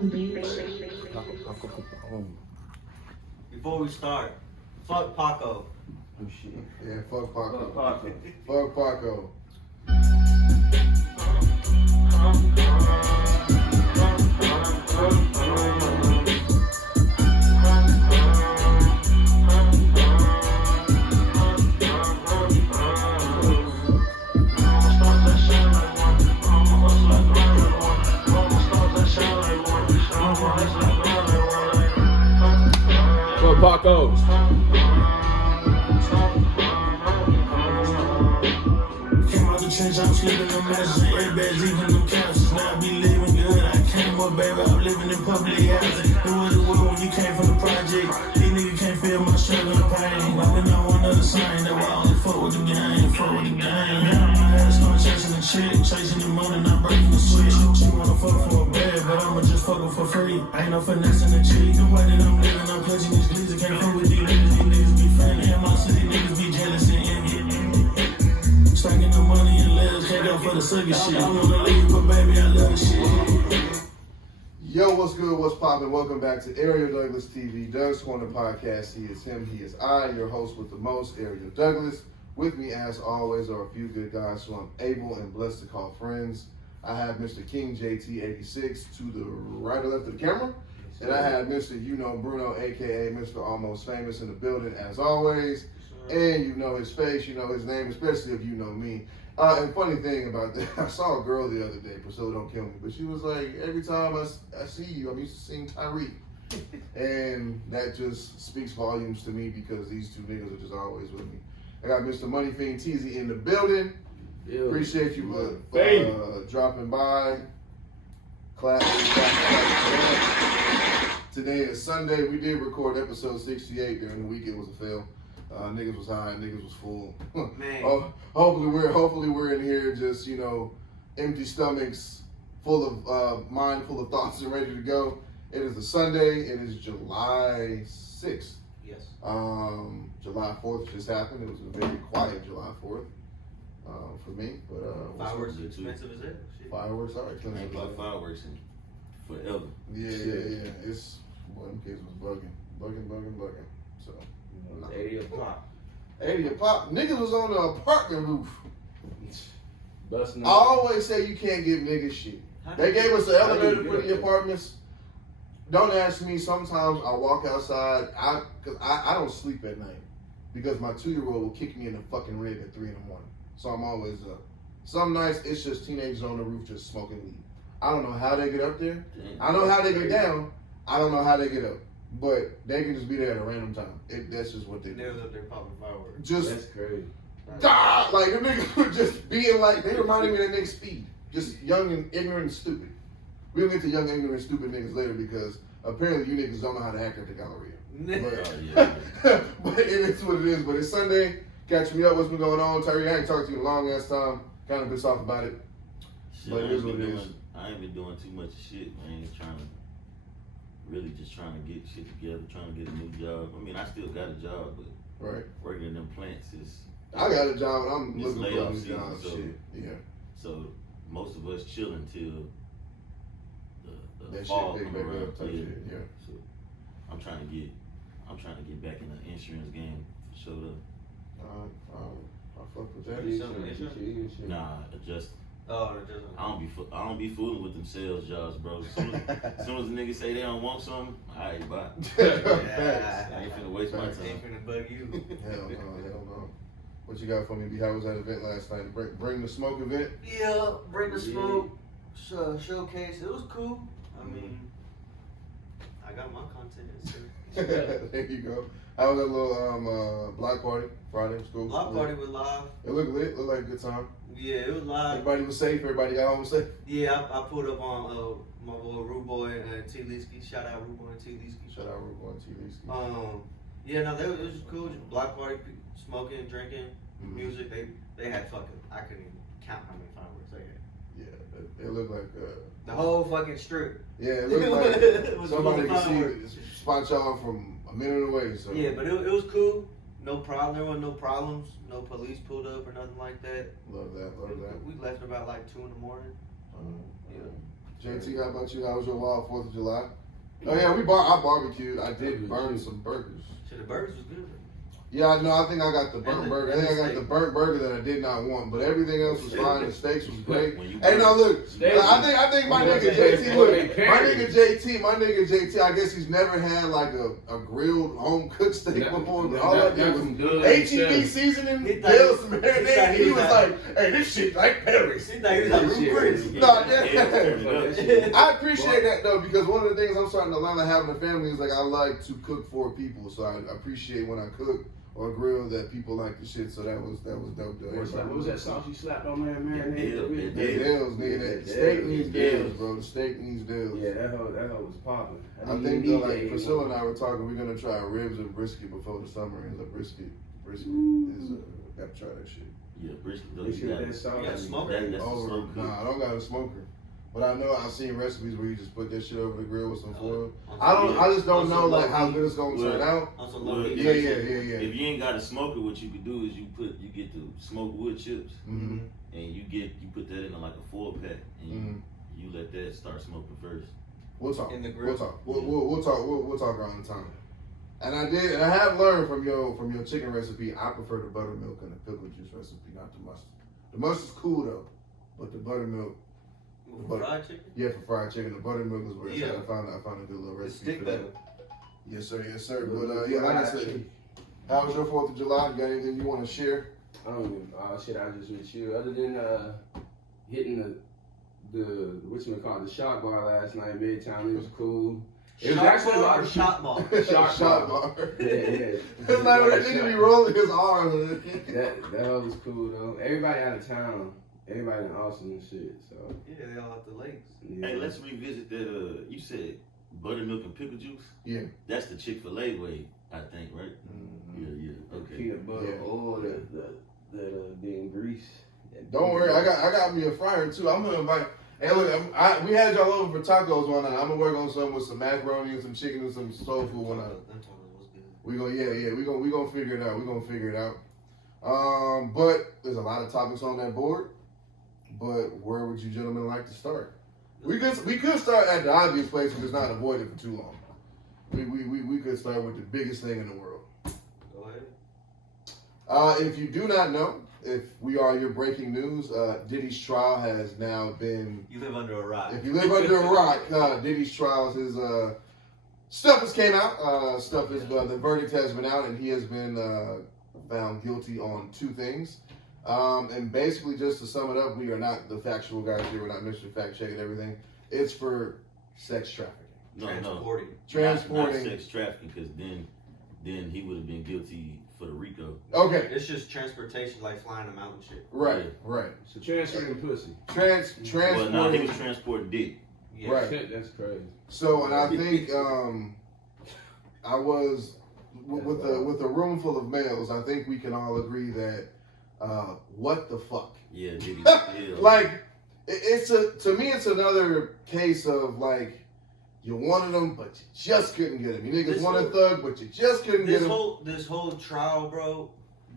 Capone, bitch. Capone. Before we start, fuck Paco. Oh shit. Yeah, fuck Paco. Fuck Paco. Fuck Paco. Fuck Paco. I'm sleeping in matches and airbags, even them couches. Now I be living good. I came up, baby. I'm living in public housing. It was the world when you came from the project. These niggas can't feel my struggle and pain. I've been on one other sign. That's why I only fuck with the game. Fuck with the game. Now my ass start chasing the chick, chasing the money, not breaking the switch. She wanna fuck for a bed, but I'ma just fuck her for free. Ain't no finesse in the chick. The way that I'm living, I'm clutching these glizzy. Can't fuck with these niggas. These niggas be friendly. In my city, niggas be jealous and envy. Stacking the money and letters, can't go for the sucker shit. I wanna leave, but baby, I love the shit. Yo, what's good? What's poppin'? Welcome back to Ariel Douglas TV, Doug's Corner Podcast. He is him, he is I, your host with the most, Ariel Douglas. With me, as always, are a few good guys who I'm able and blessed to call friends. I have Mr. King JT86 to the right or left of the camera. And I have Mr. Bruno, aka Mr. Almost Famous, in the building, as always. And you know his face, you know his name, especially if you know me. And funny thing about that, I saw a girl the other day, Priscilla don't kill me, but she was like, every time I see you, I'm used to seeing Kyrie. And that just speaks volumes to me because these two niggas are just always with me. I got Mr. Money Fiend Teasy in the building. Ew. Appreciate you dropping by. Clap. Today is Sunday. We did record episode 68 during the week. It was a fail. Niggas was high, niggas was full. Man. Hopefully we're in here just, empty stomachs, full of mind full of thoughts and ready to go. It is a Sunday. It is July 6th. Yes. July 4th just happened. It was a very quiet July 4th for me. But fireworks are expensive as it? Fireworks are I expensive. ain't bought fireworks in forever. Yeah. It's one case was bugging. So. 80 a pop. 80 a pop. Niggas was on the apartment roof. Busting I always say you can't give niggas shit. They gave us an elevator for the apartments. Don't ask me. Sometimes I walk outside. Cause I don't sleep at night because my 2-year-old will kick me in the fucking rib at 3 in the morning. So I'm always up. Some nights it's just teenagers on the roof just smoking weed. I don't know how they get up there. I know how they get down. I don't know how they get up. But they can just be there at a random time. That's just what they do. They was up there popping fireworks. That's crazy. Like the niggas were just being like, they reminded me of that nigga Speed. Just young and ignorant and stupid. We'll get to young, ignorant, and stupid niggas later because apparently you niggas don't know how to act at the Galleria. But it is what it is. But it's Sunday. Catch me up. What's been going on? Tyree, I ain't talked to you in a long ass time. Kind of pissed off about it. Shit, But it is what it is. I ain't been doing too much shit, man. Really just trying to get shit together, trying to get a new job. I mean, I still got a job, but Right. working in them plants is... I got a job and I'm It's looking for a layoff new season, job. so- Shit. Yeah. So most of us chilling till the That fall shit come pick back around. up type shit. Yeah. So I'm trying to get back in the insurance game for sure. I fuck with that. Nah, just Oh, it doesn't. I don't be fooling with them sales jobs, bro. As soon as a nigga say they don't want something, alright, bye. Yeah. I ain't finna waste my Ain't time. finna bug you. Hell no. What you got for me, B? How was that event last night? Bring the smoke event? Yeah, bring the smoke. Showcase. It was cool. I mean, I got my content. So. There you go. How was that little block party Friday? School? Block party was live. It looked lit. Looked like a good time. Yeah, it was live. Everybody was safe. Everybody got home safe. Yeah, I pulled up on my boy Rude Boy and T. Leesky. Shout out Rude Boy and T. Leesky. Shout out Ruben and T. Leesky. Yeah, no, it was just cool. Just block party, smoking, drinking, music. They had fucking. I couldn't even count how many fireworks they had. Yeah, it looked like The whole fucking strip. yeah, it looked like It was somebody full of could fireworks. spot y'all from a minute away. So Yeah, but it was cool. No problem. There were no problems. No police pulled up or nothing like that. love that. We left about like 2 in the morning. Yeah. JT, how about you? How was your wild 4th of July? Oh yeah, I barbecued. I did burn some burgers. Shit, the burgers was good. Yeah, no, I think I got the burnt And burger. I think I got the burnt burger that I did not want, but everything else was fine. The steaks was great. When you Hey, now look, Steaks. I think my nigga JT, look, my nigga JT, I guess he's never had like a grilled home cooked steak before. But all I did was HEB seasoning, dill, some marinade. He was like, "Hey, this shit like Paris." He thought he was like Ruth Chris. No, yeah. I appreciate that though, because one of the things I'm starting to learn like having a family is like I like to cook for people, so I appreciate when I cook or grill that people like the shit. So that was dope though. What was that sauce you slapped on there, man? Dills, nigga. That steak needs dills, bro. The steak needs dills. Yeah, that hoe was popping. I think though, like Priscilla and I were talking, we're gonna try ribs and brisket before the summer ends. Brisket is gotta try that shit. Yeah, brisket though. You got that sauce. You got a smoker? That's Over, so good. nah, I don't got a smoker. But I know I've seen recipes where you just put that shit over the grill with some foil. I just don't know like how good it's gonna turn out. Yeah. If you ain't got a smoker, what you could do is you get the smoked wood chips, Mm-hmm. and you put that in like a 4-pack, and you let that start smoking first. We'll talk. In the grill. We'll talk. We'll talk around the time. And I have learned from your chicken recipe. I prefer the buttermilk and the pickle juice recipe, not the mustard. The mustard's cool though, but the buttermilk. Fried chicken? Yeah, for fried chicken. The buttermilk is where it's at. Yeah. I found a good little recipe. Stick for better. that. Yes, sir. But yeah, like I said, how was your 4th of July? You got anything you want to share? I just with you. Other than hitting the shot bar last night, Midtown, it was cool. It was actually a lot of shot ball. Shot bar. Yeah. It's like when that nigga be rolling his arms. That was cool though. Everybody out of town. Everybody in Austin and shit, so. Yeah, they all at the lakes. Yeah. Hey, let's revisit that. You said buttermilk and pickle juice. Yeah. That's the Chick-fil-A way, I think, right? Mm-hmm. Yeah. Okay. Peanut butter oil, the grease. Don't worry, I got me a fryer too. I'm gonna invite. Hey, look, we had y'all over for tacos one night. I'm gonna work on some with some macaroni and some chicken and some soul food one night. We gonna figure it out. We're gonna figure it out. But there's a lot of topics on that board. But where would you gentlemen like to start? We could start at the obvious place and just not avoid it for too long. We could start with the biggest thing in the world. Go ahead. If you do not know, if we are your breaking news, Diddy's trial has now been. You live under a rock. If you live under a rock, Diddy's trial, his stuff has came out. The verdict has been out, and he has been found guilty on 2 things. And basically, just to sum it up, we are not the factual guys here. We're not Mr. Fact Checking everything. It's for sex trafficking. Transporting. Not sex trafficking, because then he would have been guilty for the RICO. Okay. It's just transportation, like flying a mountain shit. Right. So transferring pussy. Transporting. Well, no, he was transporting dick. Yeah. Right. That's crazy. So, and I think I was with a room full of males. I think we can all agree that what the fuck? Yeah, Diddy. Like to me, it's another case of like. You wanted them, but you just couldn't get them. You niggas wanted Thug, but you just couldn't get them. This whole trial, bro,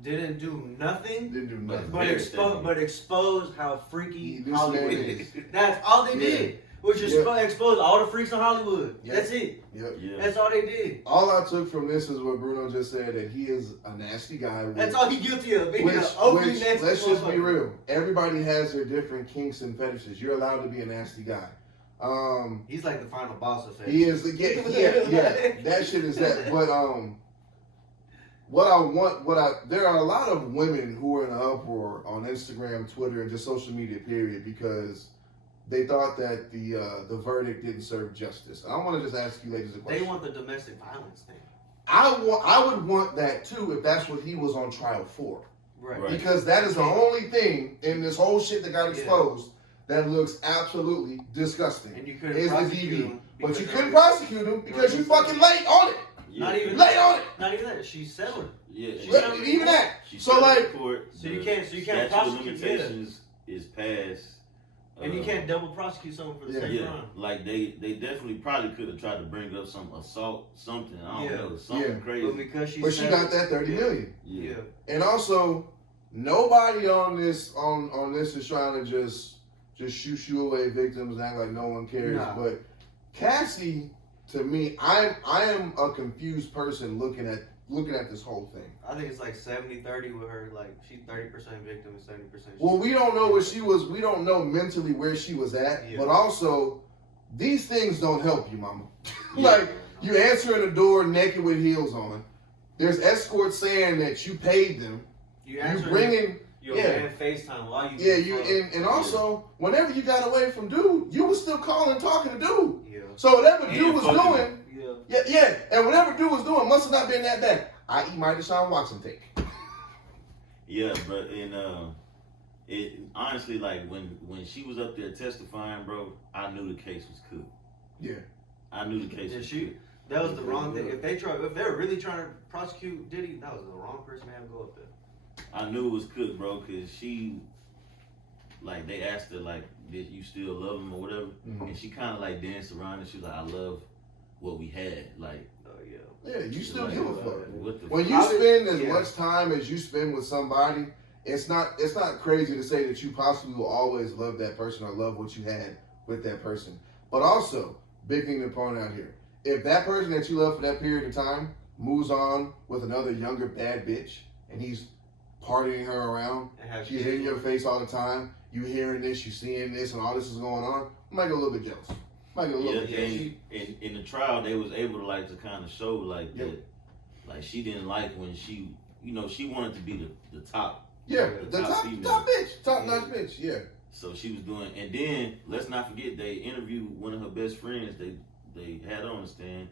didn't do nothing. Didn't do nothing. But exposed how freaky Hollywood is. is. That's all they did. Was just expose all the freaks in Hollywood. Yep. That's it. Yep. Yeah. That's all they did. All I took from this is what Bruno just said, that he is a nasty guy. That's all he guilty of. Being Which, an openly nasty let's just be motherfucker. real. Everybody has their different kinks and fetishes. You're allowed to be a nasty guy. He's like the final boss of it. He is. Yeah. That shit is that. But there are a lot of women who are in an uproar on Instagram, Twitter, and just social media, period, because they thought that the verdict didn't serve justice. I want to just ask you ladies a question. They want the domestic violence thing. I would want that too if that's what he was on trial for. Right. Because that is the only thing in this whole shit that got exposed that looks absolutely disgusting. And you couldn't is the prosecute DV. him. But you couldn't prosecute him because you fucking late on it. Yeah. Not even Late on it. Not even that. She's selling. Yeah. Even that. She So like, court, So you can't statute prosecute of limitations is passed. And you can't double prosecute someone for the same crime. Like they definitely probably could have tried to bring up some assault, something. I don't know, something crazy. But because she got that 30 million. Yeah. And also, nobody on this is trying to just just shoo away victims and act like no one cares. Nah. But Cassie, to me, I am a confused person looking at this whole thing. I think it's like 70-30 with her. Like she's 30% victim and 70%. Well, we don't know what she was. We don't know mentally where she was at. Yeah. But also, these things don't help you, mama. Yeah. Like you answering the door naked with heels on. There's escorts saying that you paid them. You bringing. your Yeah. man FaceTime while you. Yeah, and also whenever you got away from dude, you was still calling, talking to dude. Yeah. So whatever And dude was fucking doing, Yeah. and whatever dude was doing must have not been that bad. I.e. my Deshaun Watson take. Yeah, but it honestly, like when she was up there testifying, bro, I knew the case was cooked. Yeah. I knew the case Did was she? cooked. That was the wrong thing. If they're really trying to prosecute Diddy, that was the wrong person to have go up there. I knew it was cooked, bro, because she, like, they asked her, like, did you still love him or whatever? Mhm. And she kind of, like, danced around and she was like, I love what we had. Like, Yeah, you still like, give a fuck. what the When fuck? you spend as Yeah. much time as you spend with somebody, it's not crazy to say that you possibly will always love that person or love what you had with that person. But also, big thing to point out here, if that person that you love for that period of time moves on with another younger bad bitch and he's partying her around, And have she's in your face all the time, you hearing this, you seeing this, and all this is going on, you might get a little bit jealous. Might get a little bit jealous. and in the trial, they was able to, like, to kind of show, like, Yep. that, like, she didn't like when she, you know, she wanted to be the top. Yeah, the the top top female. bitch, top notch bitch, yeah. So she was doing, and then let's not forget they interviewed one of her best friends. They had her on the stand,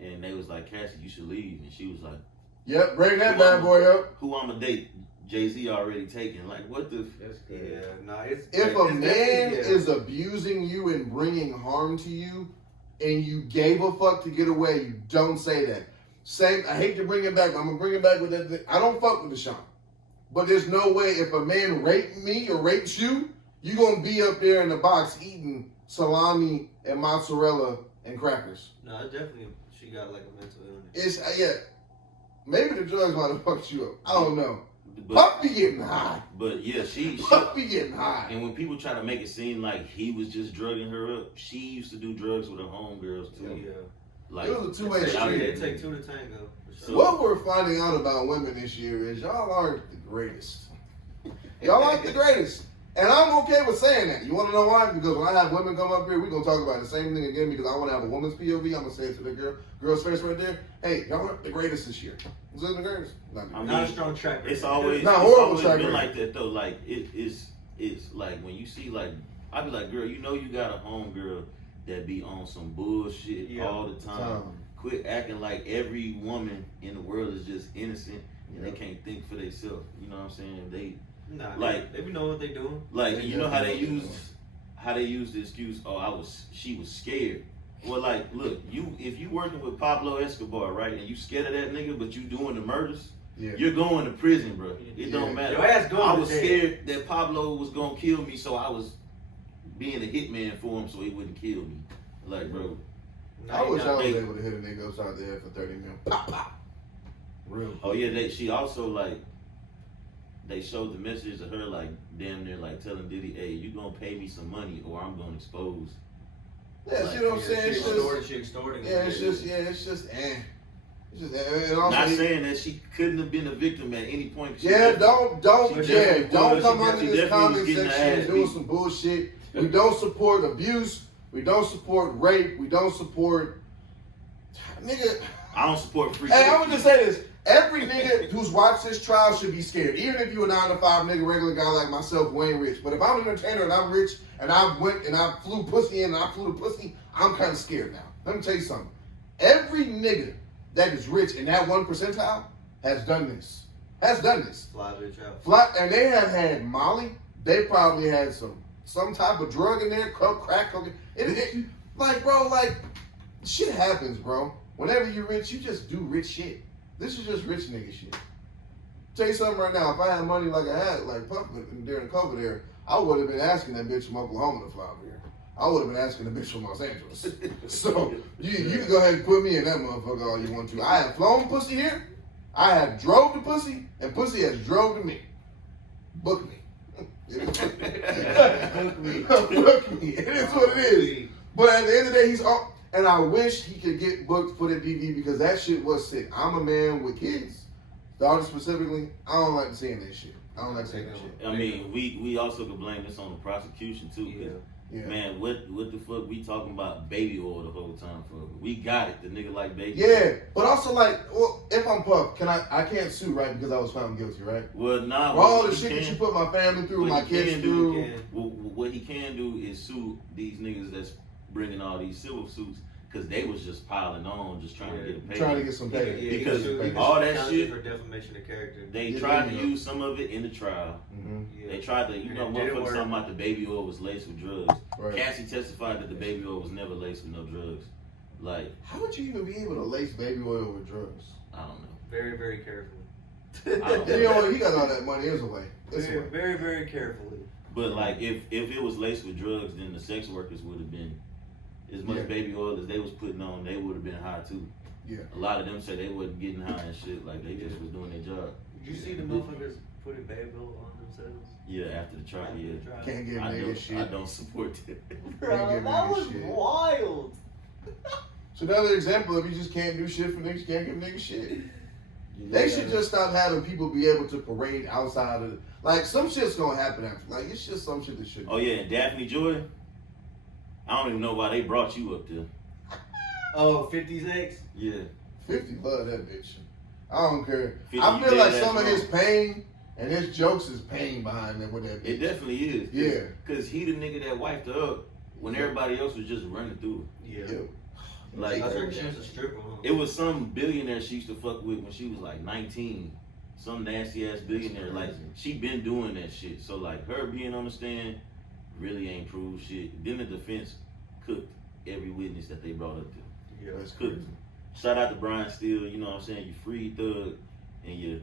and they was like, Cassie, you should leave, and she was like, Yep, bring that bad boy up. who I'm a date? Jay-Z already taken. Like, what the? That's good. Yeah, nah, it's. If it's a man definitely- yeah. is abusing you and bringing harm to you, and you gave a fuck to get away, you don't say that. Same. I hate to bring it back, but I'm gonna bring it back with that thing. I don't fuck with Deshaun, but there's no way if a man raped me or rapes you, you gonna be up there in the box eating salami and mozzarella and crackers. No, it's definitely she got like a mental illness. It's yeah. Maybe the drugs might have fucked you up. I don't know. But, Puff be getting high. but yeah, she Puff be getting high. and when people try to make it seem like he was just drugging her up, she used to do drugs with her homegirls too. Yeah. Like, It was a two-way It street. take two to tango. For sure. So- What we're finding out about women this year is y'all aren't the greatest. Y'all aren't the greatest. And I'm okay with saying that. You want to know why? Because when I have women come up here, we're going to talk about the same thing again because I want to have a woman's POV. I'm going to say it to the girl's face right there. Hey, y'all aren't the greatest this year. Is it the greatest? Not the I mean, Not a strong track record. It's always, Not it's horrible always track been record. like that though. Like it's like when you see like I be like, girl, you know you got a homegirl that be on some bullshit Yeah. all the time. Quit acting like every woman in the world is just innocent and they can't think for themselves. You know what I'm saying? They Nah, like- they be know what they doing. like They you know how they definitely use the excuse, oh she was scared. Well, like, look, if you working with Pablo Escobar, right, and you scared of that nigga, but you doing the murders, Yeah. you're going to prison, bro. It Yeah. don't matter. Your ass going I to was jail. scared that Pablo was gonna kill me, so I was being a hitman for him, so he wouldn't kill me. Like, bro, I wish I was they- able to hit a nigga upside the head for 30 mil. Pop, pop. Real. oh yeah, she also like they showed the message of her like damn near like telling Diddy, hey, you gonna pay me some money or I'm gonna expose. Yeah, Like, see what I'm saying? It's just, She extorting. yeah, it's just, It's just, and also, Not saying that she couldn't have been a victim at any point. She yeah, definitely- don't she definitely come was. under She this definitely comment was getting her section ass doing beat. some bullshit. We don't support abuse. We don't support rape. We don't support, nigga. I don't support free. Hey, I'm gonna just say this. Every nigga who's watched this trial should be scared. Even if you a 9-to-5 nigga, regular guy like myself who ain't rich. But if I'm an entertainer and I'm rich and I went and I flew pussy in and I flew the pussy, I'm kind of scared now. Let me tell you something. Every nigga that is rich in that 1 percentile has done this. Fly bitch out. And they have had Molly. They probably had some type of drug in there, crack, cocaine. Like, bro, like, shit happens, bro. Whenever you're rich, you just do rich shit. This is just rich nigga shit. Tell you something right now. If I had money like I had, like Puff during the COVID era, I would have been asking that bitch from Oklahoma to fly over here. I would have been asking the bitch from Los Angeles. So you can go ahead and put me in that motherfucker all you want to. I have flown pussy here. I have drove the pussy, and pussy has drove to me. Book me. Hook me. Hook me. It is what it is. But at the end of the day, he's all. And I wish he could get booked for the DV because that shit was sick. I'm a man with kids. Daughters specifically, I don't like seeing that shit. I don't like seeing that shit. I mean, we also could blame this on the prosecution too. Yeah. Man, what the fuck we talking about baby oil the whole time for? We got it. The nigga like baby Yeah, oil. but also like, well, if I'm Puff, I can't sue, right? Because I was found guilty, right? Well, nah. For all the shit that you put my family through, my kids through. What he can do is sue these niggas that's bringing all these civil suits because they was just piling on, just trying to get a pay. Trying to get some pay. Because all that shit for defamation of character. They tried to use some of it in the trial. Mm-hmm. Yeah. They tried to, motherfuckers talking about the baby oil was laced with drugs. Right. Cassie testified that the baby oil was never laced with no drugs. Like, how would you even be able to lace baby oil with drugs? I don't know. Very, very carefully. He got all that money. It's a way. Very, very, very carefully. But like, if it was laced with drugs, then the sex workers would have been as much baby oil as they was putting on. They would have been high too. Yeah. A lot of them say they wasn't getting high and shit. Like they just was doing their job. Did you see the motherfuckers putting baby oil on themselves? Yeah, after the trial. Yeah. Can't get nigga shit. I don't support that. Bro, Can't get that was shit. wild. So another example of you just can't do shit for niggas, you can't give niggas shit. They should just stop having people be able to parade outside of like some shit's gonna happen after. Like it's just some shit that should. Oh yeah, and Daphne Joy. I don't even know why they brought you up there. Oh, 50's ex? Yeah. 50 love that bitch. I don't care. 50, I feel you like dead some ass of his wrong. pain and his jokes is pain behind them with that bitch. It definitely is. Yeah. Cause he the nigga that wiped her up when everybody else was just running through Yeah. Yeah. Like I heard she was a stripper, huh? it was some billionaire she used to fuck with when she was like 19. Some nasty ass billionaire. Like she been doing that shit. So like her being on the stand really ain't proved shit. Then the defense cooked every witness that they brought up to. Yeah. That's crazy. Shout out to Brian Steele, you know what I'm saying? You free Thug and you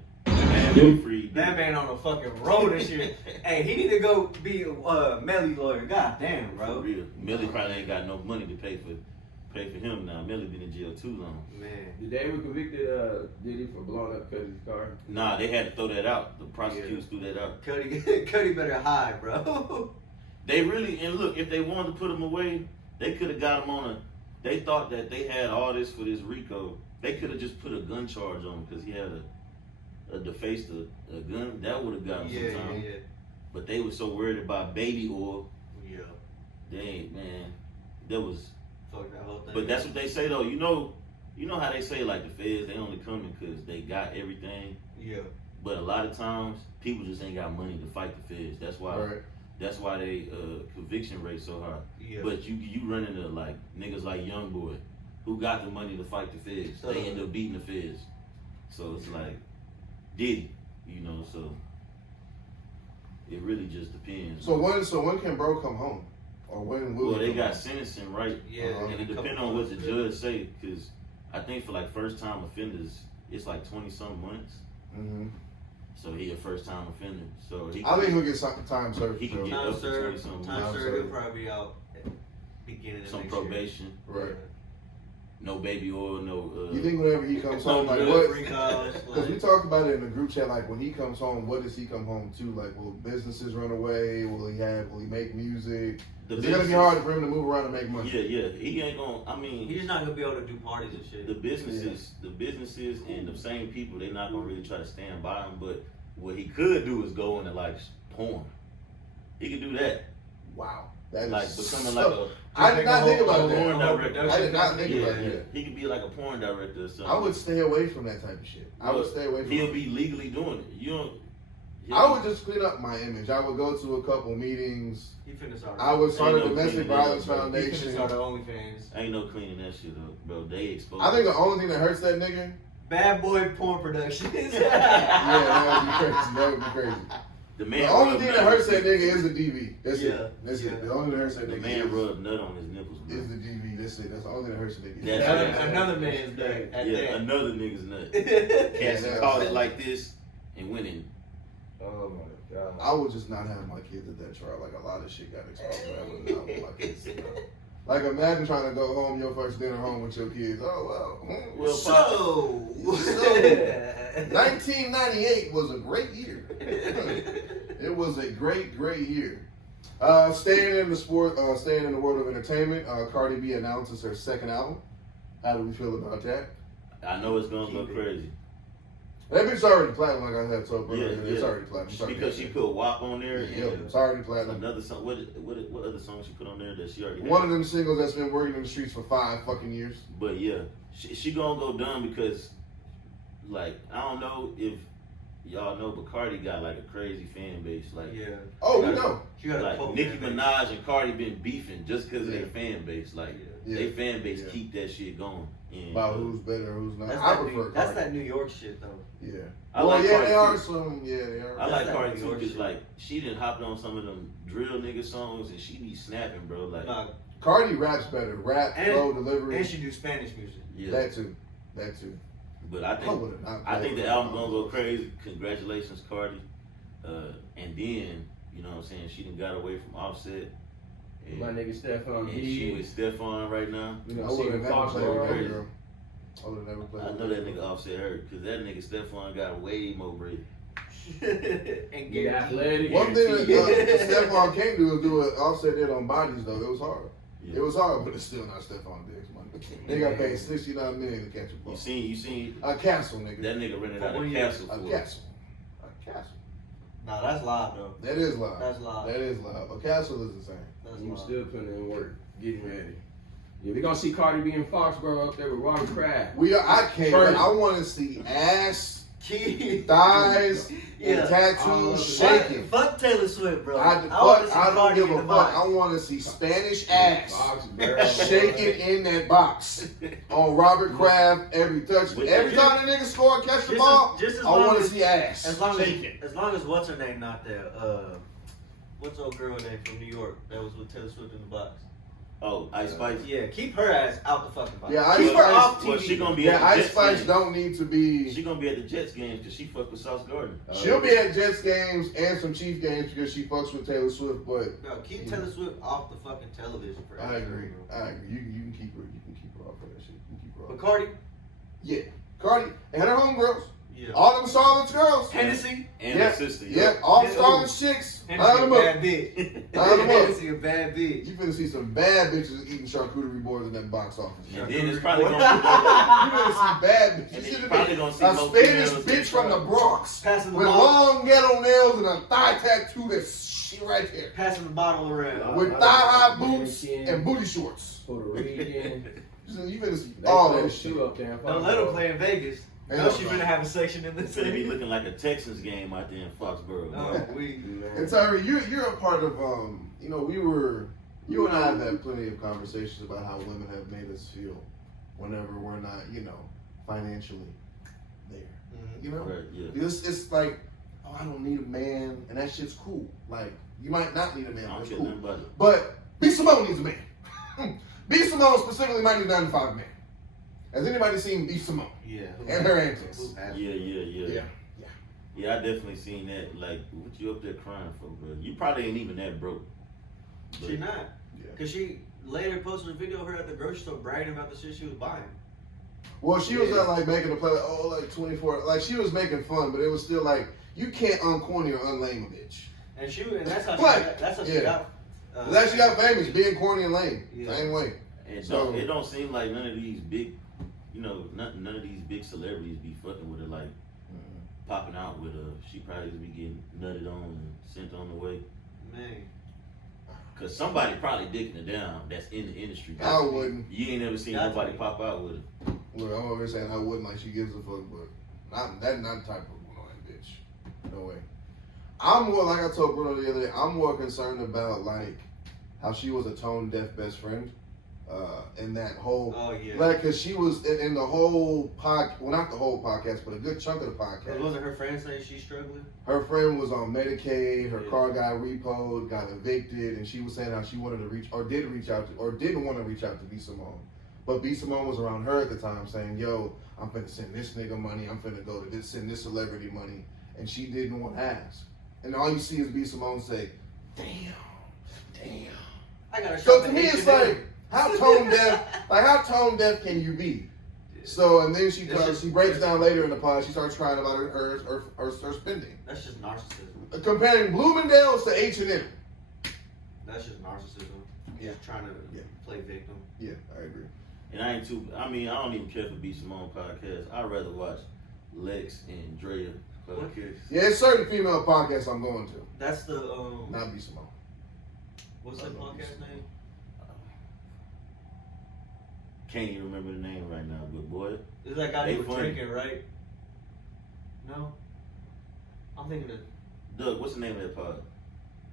free. That man on the fucking road and shit. Hey, he need to go be a Melly lawyer. God damn, For bro. real. Millie probably ain't got no money to pay for him now. Millie been in jail too long. Man. Did they ever convicted Diddy for blowing up Cody's car? Nah, they had to throw that out. The prosecutors threw that out. Cody better hide, bro. They really, and look, if they wanted to put him away, they could have got him on a. They thought that they had all this for this RICO. They could have just put a gun charge on him because he had a defaced a gun. That would have got him some time. Yeah. But they were so worried about baby oil. Yeah. They ain't, man. That was. Fuck that whole thing. But that's what they say though. You know how they say like the feds, they only coming because they got everything. Yeah. But a lot of times people just ain't got money to fight the feds. That's why. Right. That's why they conviction rate so high. Yeah. But you run into like niggas like Youngboy, who got the money to fight the feds. They end up beating the feds. So it's like Diddy, so it really just depends. So when can bro come home? Or when will Well, he they come got home? sentencing right. Yeah. And it depends on what the judge say, because I think for like first time offenders, it's like 20-something months. Mm-hmm. So he a first time offender. So he I think he'll get some time served. He can bro. get Time up to served. 20-something Time months. served. He'll probably be out at beginning of Some next probation. Right. No baby oil, no. You think whenever he comes year. home, like No what? free calls, Because we talked about it in the group chat, like when he comes home, what does he come home to? Like, will businesses run away? Will he make music? It's gonna be hard for him to move around and make money. Yeah. He ain't gonna. I mean, He's not gonna be able to do parties and shit. the businesses, and the same people, they not gonna really try to stand by him. But what he could do is go into like porn. He could do that, Wow. That is like becoming so- like a. I did not think about porn that. director. I did not think Yeah, about that. he could be like a porn director or something. I would stay away from that type of shit. I would stay away from He'll it. be legally doing it. You don't. I would just clean up my image. I would go to a couple meetings. He finna start. I would start a Ain't no domestic cleaning violence up, bro. He finna foundation. start the OnlyFans. Ain't no cleaning that shit up, bro. They exposed. I think the only thing that hurts that nigga, Bad boy porn productions. yeah, that would be crazy. That would be crazy. the man. The only rubbed thing nut that on hurts his that nigga is the DV. That's Yeah, it. That's yeah. it. The only thing that hurts that The nigga man rubbed nut on his nipples, bro. is the DV. That's it. That's the only thing that hurts the nigga. That's Another man's day. At Yeah, that. another nigga's nut. Yeah, Cassie called it like this and went in. Oh my god. I would just not have my kids at that trial. Like a lot of shit got exposed. I would not want my kids to know. Like imagine trying to go home, your first dinner home with your kids. Oh well. Well, So. 1998 was a great year. It was a great year. Staying in the world of entertainment, Cardi B announces her second album. How do we feel about that? I know it's gonna go crazy. That bitch already platinum, like I had told Yeah, earlier. It's already platinum. Because she put WAP on there. Yeah, it's already platinum. Another song. What other song she put on there that she already had? One of them singles that's been working in the streets for 5 fucking years. But yeah, she gonna go dumb because, like, I don't know if y'all know, but Cardi got like a crazy fan base. Like, Yeah. Oh, we know. She got a like cult Nicki fan base. Minaj and Cardi been beefing just because of Yeah. their fan base. Like, Yeah. their fan base Yeah. keep that shit going. And, About who's better, who's not. That's, I that prefer New, that's Cardi. that New York shit though. Yeah. I Well, like yeah, Cardi they are too. some. Yeah, they are. I like That's that Cardi New too York because shit. like she done hopped on some of them drill nigga songs and she be snapping, bro. Like, Nah, Cardi raps better. Rap, And- flow, delivery. and she do Spanish music. yeah. That too. But I think the album gonna go crazy. Congratulations, Cardi. And then, you know what I'm saying, she done got away from Offset. And, My nigga Stephon and she with Stephon right now. You I know, would see have the never Fox played with World. that girl. I would have never played I with know that nigga Offset hurt because that nigga Stephon got way more bread. And Get athletic. One thing that Stephon can't do is do an Offset did on bodies though. It was hard. Yeah. It was hard, but it's still not Stephon Diggs money. They got paid $69 million to catch a ball. You seen A castle, nigga. that nigga rented For out 1 a year. castle A for castle. A castle. Nah, that's live though. That is live. That's live. That is live. A castle is insane. That's You live. still putting in work, getting ready. Yeah, we gonna see Cardi B and Foxborough up there with Robert Kraft. I can't. First- I want to see ass, Key. thighs, Yeah. and tattoos Fuck, shaking. fuck Taylor Swift, bro. I wanna see don't Cardi give in a the fuck. box. I want to see Spanish ass Foxborough. shaking in that box on Robert Kraft every touch. But Every just- time the nigga score and catch the just ball, as- just as I long want to as- see ass As long shaking. as what's her name not there? What's old girl name from New York that was with Taylor Swift in the box? Oh, Ice Spice. Yeah, keep her ass out the fucking box. Yeah, keep Ice her Spice- off TV. Well, she gonna be Yeah, at the Ice Jets Spice games. don't need to be. She gonna be at the Jets games because she fucked with Sauce Gardner. She'll be at Jets games and some Chief games because she fucks with Taylor Swift. But Bro, keep Taylor Swift off the fucking television for I agree. bro. I agree. You can keep her. You can keep her off of that shit. You can keep her off. But Cardi, Yeah, Cardi and her homegirls. yeah. All them Charlotte girls. Hennessy, And Yeah, her sister. Yeah, all Yeah. Charlotte chicks. Hennessy Line a them up. bad bitch. Line them up. Hennessy a bad bitch. You finna see some bad bitches eating charcuterie boards in that box office. And then it's probably gonna You finna see bad And bitches. then You you see probably gonna see a more Spanish females bitch from the Bronx Passing the with ball, long ghetto nails and a thigh tattoo that's shit right there. passing the bottle around. With thigh-high boots and booty shorts. Puerto Rican. You finna see They all play that the shit. shoe up there. in Don't let him Foxborough. play in Vegas. Ain't No, no she's problem. gonna have a section in the It's gonna be city. looking like a Texans game out there in Foxborough. No, we. And Tyree, you're a part of you and I have had plenty of conversations about how women have made us feel whenever we're not, financially there. You know? Right, yeah. It's like, oh, I don't need a man, and that shit's cool. Like, you might not need a man, I but don't it's care cool. nothing about it. But B. Simone needs a man. B. Simone specifically might need a 9-to-5 man. Has anybody seen B. Simone Yeah. and her antics? Yeah. Yeah, I definitely seen that. Like, what you up there crying for, bro? You probably ain't even that broke. But- She not. Yeah. Cause she later posted a video of her at the grocery store bragging about the shit she was buying. Well, she was making a play like 24. Like she was making fun, but it was still like you can't uncorny or unlame a bitch. And that's how But, she got. That's she got famous being corny and lame. Yeah. Same way. And So- it don't seem like none of these big, none of these big celebrities be fucking with her, like popping out with her. She probably just be getting nutted on and sent on the way. Man. Cause somebody probably dicking her down that's in the industry. I wouldn't. You ain't never seen Got to nobody be. pop out with her. Look, I'm over here saying I wouldn't like she gives a fuck, but not the type of annoying bitch. No way. I'm more like I told Bruno the other day. I'm more concerned about like how she was a tone deaf best friend, and that whole Oh yeah. like because she was in the whole not the whole podcast, but a good chunk of the podcast. Wasn't her friend saying she's struggling? Her friend was on Medicaid. Her Yeah. car got repoed, got evicted, and she was saying how she wanted to reach or didn't want to reach out to B. Simone. But B. Simone was around her at the time saying, yo, I'm finna send this nigga money. I'm finna go to this, send this celebrity money. And she didn't want to ask. And all you see is B. Simone say, damn. I got a So to me, it's like, how tone deaf can you be? Yeah. So and then she It's breaks down later in the pod. She starts crying about her spending. That's just narcissism. Comparing Bloomingdale's to H&M. That's just narcissism. Yeah. Just trying to play victim. Yeah, I agree. And I don't even care for B Simone podcast. I'd rather watch Lex and Drea podcast. Yeah, it's certain female podcasts I'm going to. That's the Not B Simone. what's that podcast name? Can't even remember the name right now, but boy, Is that guy They who was funny. drinking, right? No? I'm thinking of Doug, what's the name of that pod?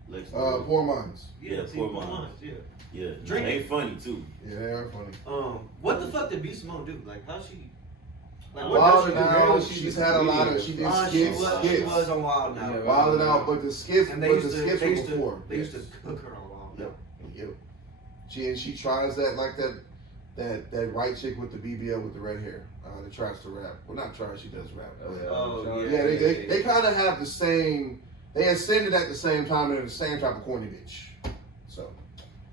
Lex. Poor Minds. Yeah, See, Poor Poor Minds. Minds, yeah. Yeah, Drink they it. funny too. Yeah, they are funny. What the fuck did B Simone do? Like how she like what Wild does she and do? Out. She's She's a had a lot comedian. of. She did She skits. was on Wild Now. Yeah, Wild and Out, but the skits, And but they the used to, skits they were used to, before. they used to Yes. cook her on Wild Now. Yep. She tries that white chick with the BBL with the red hair. That tries to rap. Well, not tries. She does rap. Oh, Yeah, they kind of have the same. They ascended at the same time and they're the same type of corny bitch. So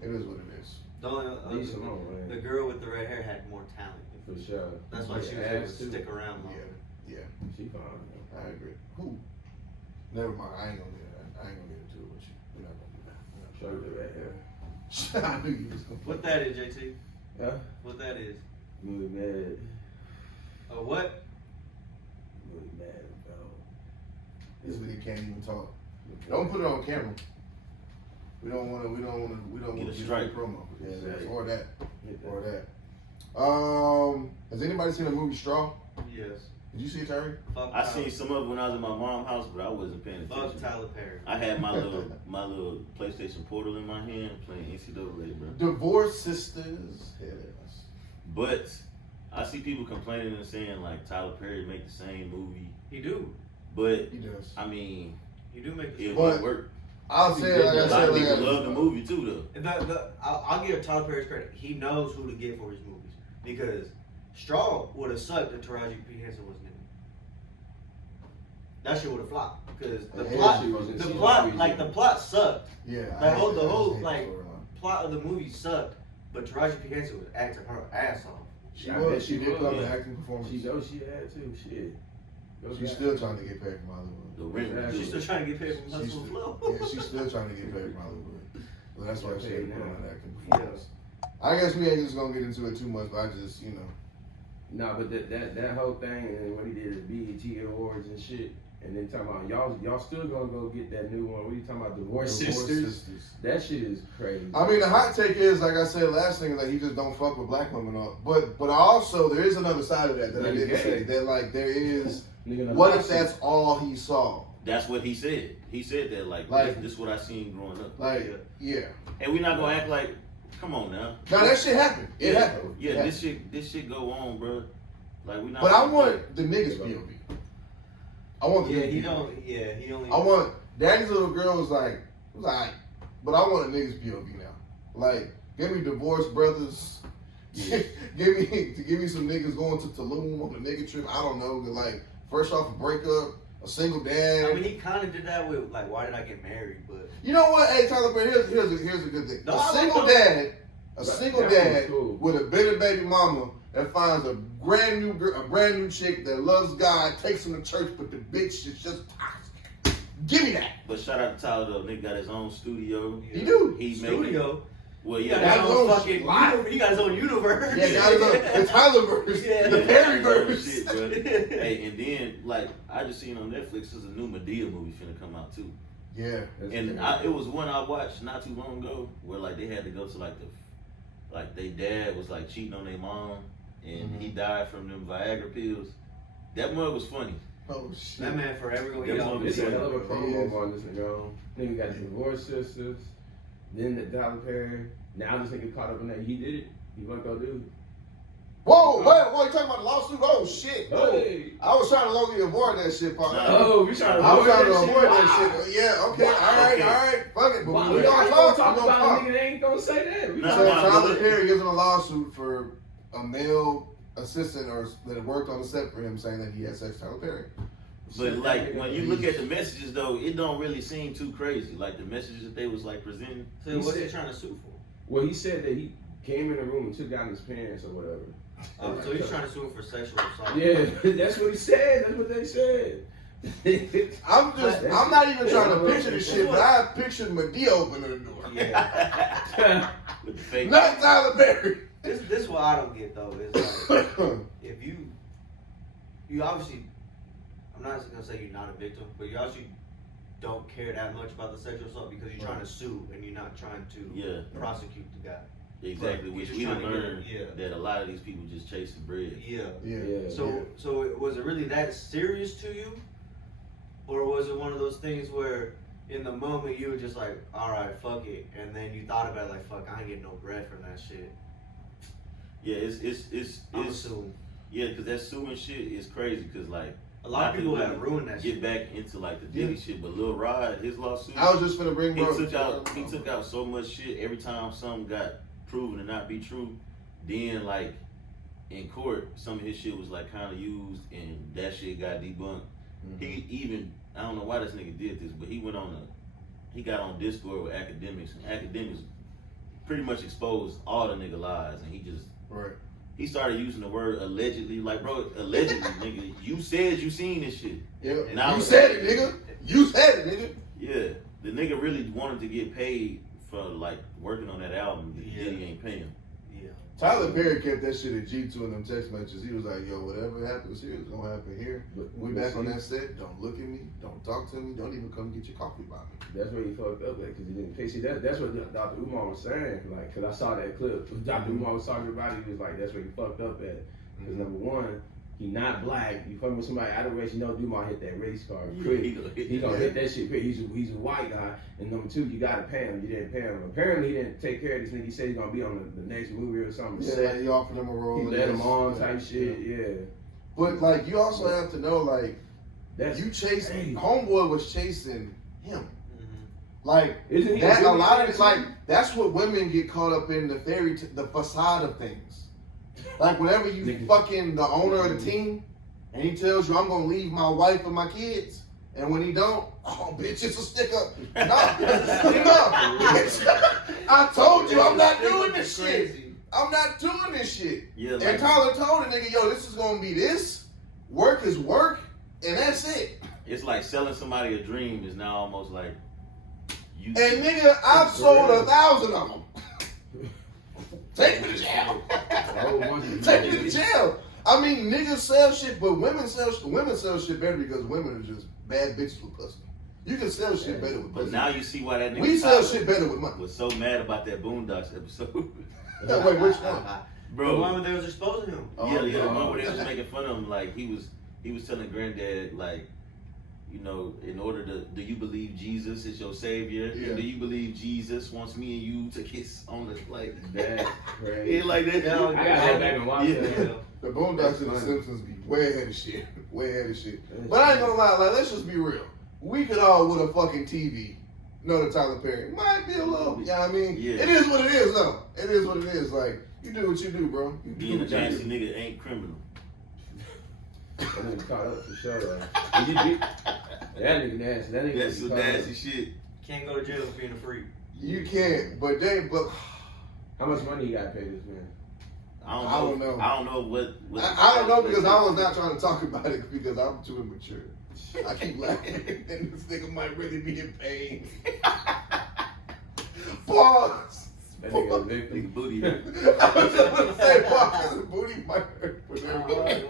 it is what it is. The only, B Simone, man. the girl with the red hair had more talent. For sure. That's why she was able to stick around longer. Yeah, She fine. I agree. Who? Never mind. I ain't gonna get into it with you. We're not gonna do that. Show the red hair. I knew you was gonna. What that is, JT? Yeah. What that is? Really mad. What? Really mad, bro. This nigga can't even talk. Don't put it on camera. We don't want to Get a strike. promo. Yeah, Strike. or that. Or Or that. Has anybody seen the movie Straw? Yes. Did you see it, Terry? Fuck I Tyler. seen some of it when I was in my mom's house, but I wasn't paying Fuck attention. Tyler Perry. I had my little PlayStation Portal in my hand playing NCAA, bro. Divorced Sisters. Hell yes. But I see people complaining and saying like Tyler Perry make the same movie, He do. but He does. I mean He do make it the But- won't work. I'll say it like A I lot said. of people Like, love the movie too, though. I'll give Tyler Perry credit. He knows who to get for his movies because Straw would have sucked if Taraji P Henson wasn't in it. That shit would have flopped because the plot sucked. Yeah. The whole I hate like the storyline. plot of the movie sucked, but Taraji P Henson was acting her ass off. She I was. bet She she did was, come yeah. to acting performance. She knows she had too. Shit. She's still trying to get paid from Hollywood. The rent. She's still trying to get paid from She's Hustle and still, Flow. yeah, she's still trying to get paid from Hollywood. So that's why she had to put on an acting Yeah. performance. I guess we ain't just gonna get into it too much, but I just, Nah, but that whole thing and what he did at BET Awards and shit, and then talking about y'all still gonna go get that new one. What are you talking about? Divorce Sisters? That shit is crazy. I mean, the hot take is, like I said last thing, like he just don't fuck with black women. But also there is another side of that I didn't Yeah. say. That like there is. Nigga, What if that's all he saw? That's what he said. He said that like this is what I seen growing up. Like, yeah. And we're not gonna act like, come on now. Now that shit happened. It happened. Yeah, It this shit go on, bro. Like we not. But I want the niggas POV. I want the Yeah, niggas he POV. don't. Yeah, he only. I want Daddy's little girl was like, but I want a niggas POV now. Like, give me divorced brothers. Yeah. give me some niggas going to Tulum on a nigga trip. I don't know, but like fresh off a breakup, a single dad. I mean, he kind of did that with like, why did I get married? But You know what? Hey, Tyler, but here's a good thing. No, A I single like dad, a single that dad was cool. with a bitter baby mama that finds a brand new girl, a brand new chick that loves God, takes him to church, but the bitch is just toxic. Give me that. But shout out to Tyler though. Nigga got his own studio. He do. He studio. Well, He yeah. got his That's own no fucking. lie. He got his own universe. Yeah, got his own, the Tylerverse, Yeah. the Perryverse. Shit, bro. Hey, and then like I just seen on Netflix there's a new Medea movie finna come out too. Yeah. And it was one I watched not too long ago where like they had to go to like they dad was like cheating on their mom and he died from them Viagra pills. That mug was funny. Oh shit. That man forever gonna Yeah, eat all It's this. a hell of a He promo is. on this nigga. Nigga got the Divorce Sisters, then the Tyler Perry. Now this nigga caught up in that. He did it. He wasn't gonna do it. Whoa, you talking about the lawsuit? Oh shit. Hey. I was trying to locally avoid that shit, partner. Oh, we trying to I was avoid trying to that avoid shit? that shit. Yeah, okay, all right, fuck it. But Wow, we I gonna ain't talk. gonna We talk gonna about talk. a nigga that ain't gonna say that. We Nah, So nah, Tyler but- Perry is in a lawsuit for a male assistant or that worked on the set for him, saying that he had sex with Tyler Perry. But like when you look at the messages though, it don't really seem too crazy. Like the messages that they was like presenting. So what's he trying to sue for? Well, he said that he came in the room and took out his parents or whatever. Oh, so he's trying to sue him for sexual assault. Yeah, that's what he said. That's what they said. I'm not even trying to picture this shit, but I pictured Medea opening the door. Yeah. With the fake. Not Tyler Perry. This is what I don't get though. Is like if you obviously, I'm not gonna say you're not a victim, but you obviously don't care that much about the sexual assault because you're trying to sue and you're not trying to prosecute the guy. Exactly, which we learned yeah. that a lot of these people just chasing bread. Yeah. So was it really that serious to you, or was it one of those things where in the moment you were just like, all right, fuck it, and then you thought about it like, fuck, I ain't getting no bread from that shit. Yeah, it's I'm assuming. Yeah, because that suing shit is crazy. Because like a lot of people have ruined that shit. Get back into like the Diddy shit, but Lil Rod, his lawsuit. I was just finna bring. He took out so much shit every time something got proven to not be true. Then like in court, some of his shit was like kind of used, and that shit got debunked. He even, I don't know why this nigga did this, but he got on Discord with academics, and academics pretty much exposed all the nigga lies, and he just he started using the word allegedly, like, bro, allegedly, nigga, you said you seen this shit. Yeah, you said it, nigga. You said it, nigga. Yeah, the nigga really wanted to get paid for like working on that album. Diddy ain't paying him. Yeah. Tyler Perry kept that shit at G2 in them text messages. He was like, yo, whatever happens here is gonna happen here. But we back on that set. Don't look at me. Don't talk to me. Don't even come get your coffee by me. That's where he fucked up at, because he didn't pay. See, that's what Dr. Umar was saying. Like, because I saw that clip. Dr. Umar was talking about it. He was like, that's where he fucked up at. Because number one, he not black. You fucking with somebody out of race, you know Umar hit that race card quick. He gonna hit that shit quick. He's a white guy. And number two, you gotta pay him. You didn't pay him. Apparently, he didn't take care of this nigga. He said he's gonna be on the next movie or something. Yeah, he offered him a role. He let him on type shit. Yeah. But like, you also have to know, like, you chasing. Homeboy was chasing him. Like that, a lot of it's like that's what women get caught up in, the facade of things. Like whenever you fucking the owner of the team, and he tells you I'm gonna leave my wife and my kids, and when he don't, oh bitch, it's a stick up. No, bitch. I told you I'm not doing this shit. I'm not doing this shit. Yeah, like, and Tyler told the nigga, yo, this is gonna be this. Work is work, and that's it. It's like selling somebody a dream is now almost like. And nigga, I've sold 1,000 of them. Take me to jail. Take me to jail. I mean, niggas sell shit, but women sell shit better because women are just bad bitches with pussy. You can sell shit better with pussy. But now you see why that nigga we sell shit better with money. Was so mad about that Boondocks episode. Wait, which one? Bro, the one where they was exposing him. The one where they was making fun of him. Like he was telling Granddad, like, you know, in order to, do you believe Jesus is your savior? Yeah. And do you believe Jesus wants me and you to kiss on the, like, that's crazy. Yeah, like that. I gotta go back and watch that. The Boondocks and the Simpsons be way ahead of shit. Way ahead of shit. But I ain't gonna lie, like, let's just be real. We could all, with a fucking TV, know that Tyler Perry might be a little, I mean? Yeah. It is what it is, though. It is what it is. Like, you do what you do, bro. You being a fancy nigga ain't criminal. That nigga caught up for sure, though. That nigga nasty. That nigga that's some nasty shit. Can't go to jail for being a freak. You can't, but how much money you got paid this man? I don't know. I don't know what I don't know because I was not trying to talk about it because I'm too immature. I keep laughing, and this nigga might really be in pain. Pause. That nigga a victim. Booty. I was just gonna say, pause. The booty might hurt for everybody.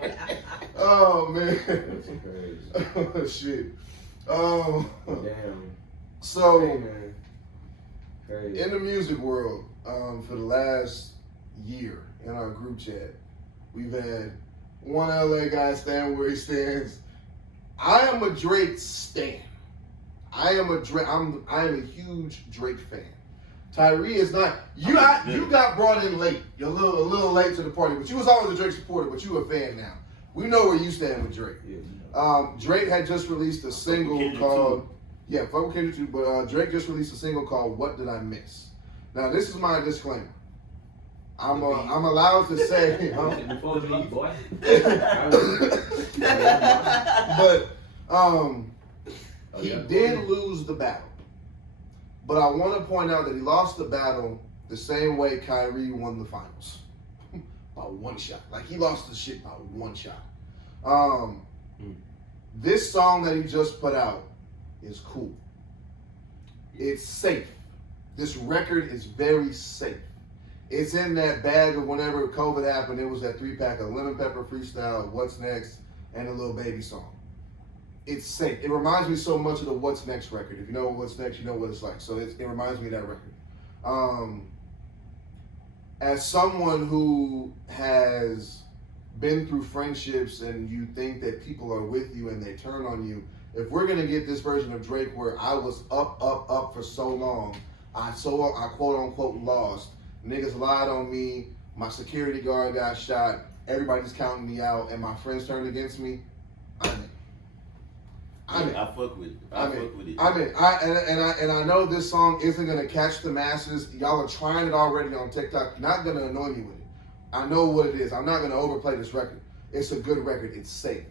Oh man. That's crazy. Oh shit. Oh. Damn. So, hey, man. Crazy. In the music world, for the last year in our group chat, we've had one LA guy stand where he stands. I am a Drake stan. I am a huge Drake fan. Kyrie is not. You got brought in late. You're a little late to the party, but you was always a Drake supporter, but you a fan now. We know where you stand with Drake. Yeah. Drake had just released a single called fuck with Kendrick too, but Drake just released a single called "What Did I Miss?" Now this is my disclaimer. I'm allowed to say, before the beat, boy. But he did lose the battle. But I want to point out that he lost the battle the same way Kyrie won the finals. by one shot. Like he lost the shit by one shot. This song that he just put out is cool. It's safe. This record is very safe. It's in that bag of whenever COVID happened, it was that 3-pack of Lemon Pepper Freestyle, What's Next, and a Lil Baby song. It's safe. It reminds me so much of the What's Next record. If you know What's Next, you know what it's like. So it reminds me of that record. As someone who has been through friendships and you think that people are with you and they turn on you, if we're going to get this version of Drake where I was up for so long, I quote unquote lost, niggas lied on me, my security guard got shot, everybody's counting me out, and my friends turned against me, I'm in. I fuck with it. I fuck with it. I know this song isn't gonna catch the masses. Y'all are trying it already on TikTok. Not gonna annoy you with it. I know what it is. I'm not gonna overplay this record. It's a good record. It's safe.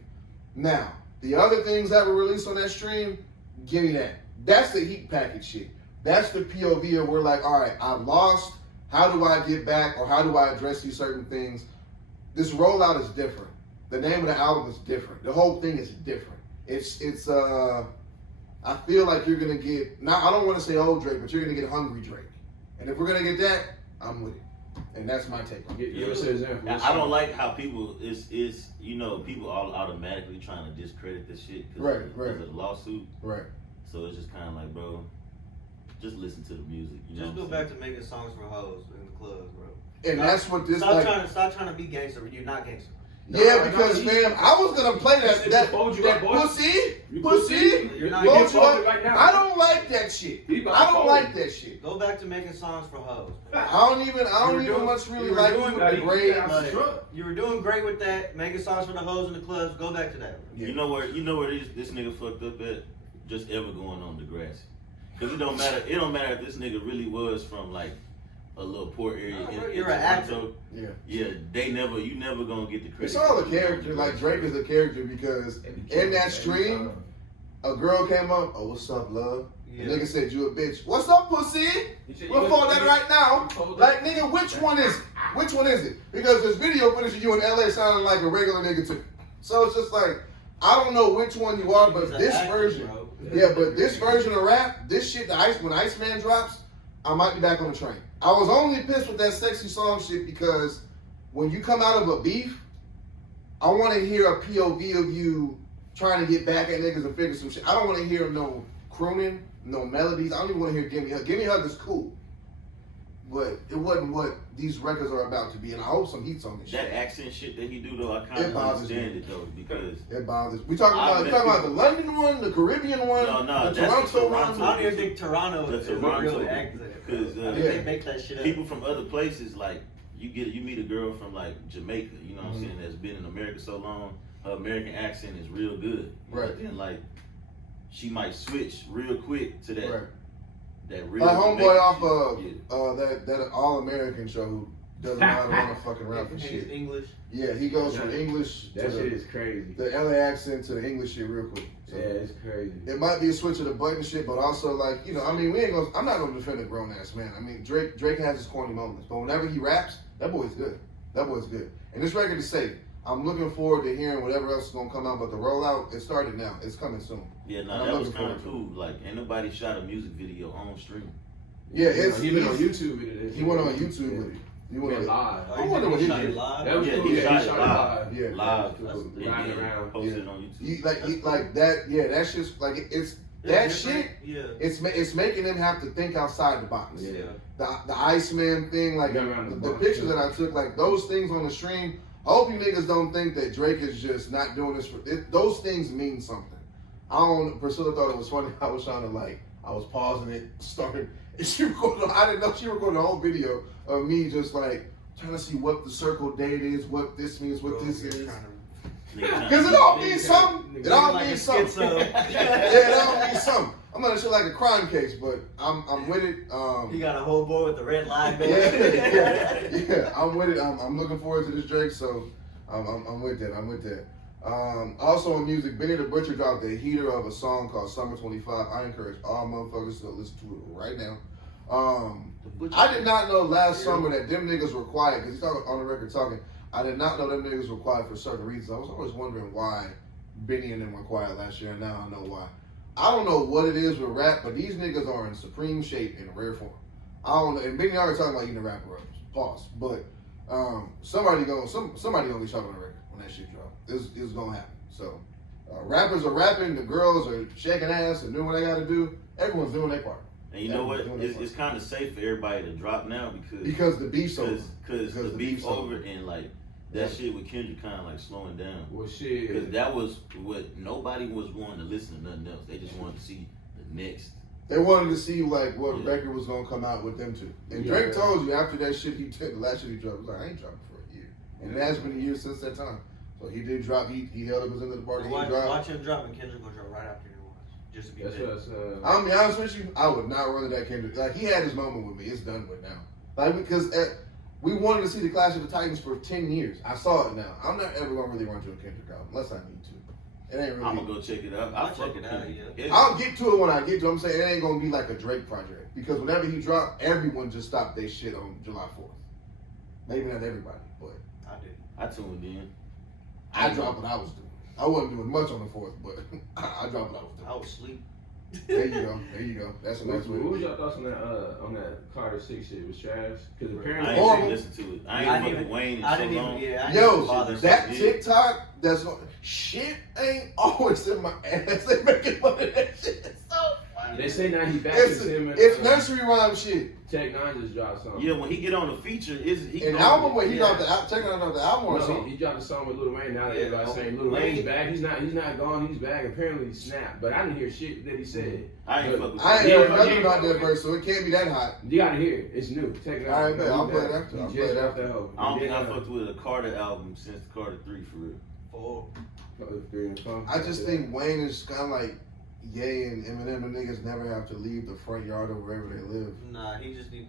Now, the other things that were released on that stream, give me that. That's the heat package shit. That's the POV of we're like, all right, I've lost. How do I get back, or how do I address these certain things? This rollout is different. The name of the album is different. The whole thing is different. I feel like you're gonna get, I don't want to say old Drake, but you're gonna get hungry Drake. And if we're gonna get that, I'm with it. And that's my take on it. Give us an example. I don't like how people people all automatically trying to discredit this shit because of the lawsuit. Right. So it's just kind of like, bro, just listen to the music. You Just know go back to making songs for hoes in the clubs, bro. And that's what this Stop trying to be gangster. You're not gangster. Because fam, I was gonna play that pussy. You're not getting folded right now. I don't like that shit. I don't like that shit. Go back to making songs for hoes. I don't even much really like you with the grade. You were doing great with that, making songs for the hoes in the clubs. Go back to that. Yeah. You know where this nigga fucked up at? Just ever going on Degrassi. Because it don't matter if this nigga really was from like a little poor area in an actor. Yeah. Yeah, you never gonna get the credit. It's all a character. Like Drake is a character because in that stream, a girl came up, oh, what's up, love? Yeah. The nigga said, you a bitch. What's up, pussy? We'll fall that right now. Like, nigga, which one is it? Which one is it? Because there's video footage of you in LA sounding like a regular nigga too. So it's just like, I don't know which one you are, but this version, this version of rap, this shit, when Iceman drops, I might be back on the train. I was only pissed with that sexy song shit because when you come out of a beef, I want to hear a POV of you trying to get back at niggas and figure some shit. I don't want to hear no crooning, no melodies. I don't even want to hear Gimme Hug. Gimme Hug is cool, but it wasn't what these records are about to be. And I hope some heat's on this shit. That accent shit that he do though, I kind of understand it though because it bothers. We talking about the London one, the Caribbean one, no, the Toronto one. I don't even think Toronto is a real accent. Because they make that shit up. People from other places, like you meet a girl from like Jamaica, you know what I'm saying, that's been in America so long, her American accent is real good. Right. And like she might switch real quick to that. Right. That real. Like homeboy off of that All American show who doesn't know how to run a fucking rap and shit. English. Yeah, he goes from English that shit is crazy. The LA accent to the English shit real quick. So yeah, it's crazy. It might be a switch of the button shit, but also like, I mean, I'm not gonna defend a grown ass man. I mean, Drake has his corny moments, but whenever he raps, that boy's good. That boy's good. And this record is safe. I'm looking forward to hearing whatever else is gonna come out, but the rollout, it started now. It's coming soon. Yeah, no, that was kind of cool. Like, ain't nobody shot a music video on stream. Yeah, he went on YouTube with it. He went on YouTube with it. He went live. I wonder what he did. That was cool. He shot it live. Yeah, live. Riding around. Posted it on YouTube. Like that. Yeah, that's just like it's that shit. Yeah, it's making them have to think outside the box. Yeah. The Iceman thing, like the pictures that I took, like those things on the stream. I hope you niggas don't think that Drake is just not doing this for it. Those things mean something. Priscilla thought it was funny. I was trying to I was pausing it, started. I didn't know she recorded a whole video of me just like trying to see what the circle date is, what this means, what this is. Because it all means something. It all means something. Yeah, it all means something. I'm gonna show like a crime case, but I'm with it. You got a whole boy with the red line, baby. Yeah, I'm with it. I'm looking forward to this Drake, so I'm with that. I'm with that. Also in music, Benny the Butcher dropped a heater of a song called Summer 25. I encourage all motherfuckers to listen to it right now. I did not know last summer that them niggas were quiet because he's talking on the record talking. I did not know them niggas were quiet for certain reasons. I was always wondering why Benny and them were quiet last year, and now I know why. I don't know what it is with rap, but these niggas are in supreme shape in rare form. I don't know. And Benny already talking about eating the rapper up. Pause. But somebody gonna be chopping the record when that shit drop. It's gonna happen. So rappers are rapping, the girls are shaking ass and doing what they gotta do. Everyone's doing their part. And you know what? It's kind of safe for everybody to drop now because the beef's over. Because the beef's over and like that shit with Kendrick kind of like slowing down. Well, shit. Because that was what nobody was wanting to listen to nothing else. They just wanted to see the next. They wanted to see like what record was gonna come out with them too. And Drake told you after that shit the last shit he dropped, he was like, I ain't dropping for a year. And it has been a year since that time. So he did drop. He held up his end of the bargain. Watch him drop, and Kendrick will drop right after you watch. Just to be fair. I'll be honest with you. I would not run to that Kendrick. Like he had his moment with me. It's done with now. Like because we wanted to see the Clash of the Titans for 10 years. I saw it now. I'm not ever gonna really run to a Kendrick album unless I need to. It ain't really. I'm gonna go check it out. I'll check it out. Yeah. I'll get to it when I get to it. I'm saying it ain't gonna be like a Drake project because whenever he dropped, everyone just stopped their shit on July 4th. Maybe not everybody, but I did. I tuned in. I dropped what I was doing. I wasn't doing much on the 4th, but I dropped what I was doing. I was asleep. There you go. That's a nice way. What was your thoughts on that Carter 6 shit? Was trash? Because I apparently ain't even listen to it. I ain't fucking Wayne in so long. Yo, that TikTok, shit ain't always in my ass. They making fun of that shit. It's so funny. They say now he back It's, him it's nursery rhyme shit. Tech Nine just dropped something. Yeah, when he get on the feature, an album where he dropped the Tech Nine dropped the album or No, something. he dropped a song with Lil Wayne. Now that everybody's saying Lil Wayne's back. He's not gone. He's back. Apparently he snapped, but I didn't hear shit that he said. I ain't fuck with I ain't heard nothing about that verse, so it can't be that hot. You gotta hear it. It's new. Tech Nine. All right, bet. I'll play it after. I'll play it after. I don't think I fucked with a Carter album since Carter 3 for real. 4. I just think Wayne is kind of like Ye and Eminem. The niggas never have to leave the front yard or wherever they live. Nah, he just needs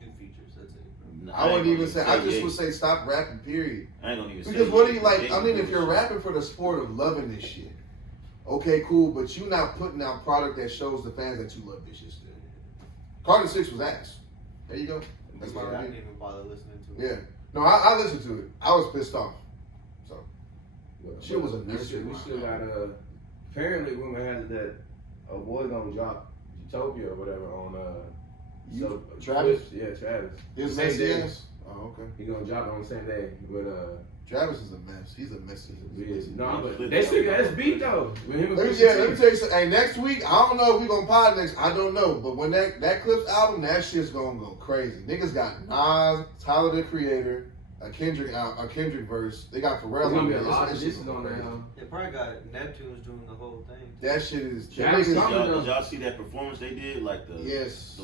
to do features. That's it. Nah, I wouldn't even say. I just would say stop rapping. Period. I ain't gonna even say. Because what do you like? I mean, if you're rapping for the sport of loving this shit, okay, cool. But you not putting out product that shows the fans that you love this shit still. Carter 6 was ass. There you go. That's my I review. didn't even bother listening to it. Yeah. No, I listened to it. I was pissed off. So shit was a nursery. We still got apparently women had that a boy gonna drop Utopia or whatever on Travis? Yeah, Travis. His Same day. ass. Oh, okay. He gonna drop it on the same day, but Travis is a mess. He's a mess. no, but they still got his beat though. Let me tell you something. Hey, next week, I don't know if we gonna pod next. I don't know, but when that Clips album, that shit's gonna go crazy. Niggas got Nas, Tyler the Creator, a Kendrick verse. They got Pharrell. There's gonna be a there. lot of That shit's this gonna on go there. crazy. They probably got Neptune's doing the whole thing. That shit is. Did y'all see that performance they did? Like the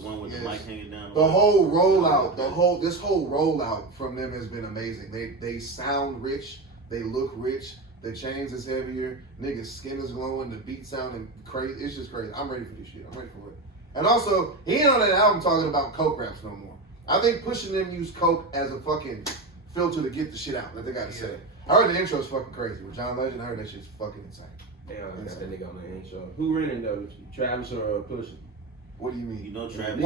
one with the mic hanging down. The whole rollout, this whole rollout from them has been amazing. They sound rich, they look rich. The chains is heavier. Niggas' skin is glowing. The beat sounding crazy. It's just crazy. I'm ready for this shit. I'm ready for it. And also, he ain't on that album talking about coke raps no more. I think pushing them use coke as a fucking filter to get the shit out that they gotta say. I heard the intro's fucking crazy. With John Legend, I heard that shit's fucking insane. Damn, I got that nigga on the intro. Who rented though? Travis or Pusha? What do you mean? You know Travis.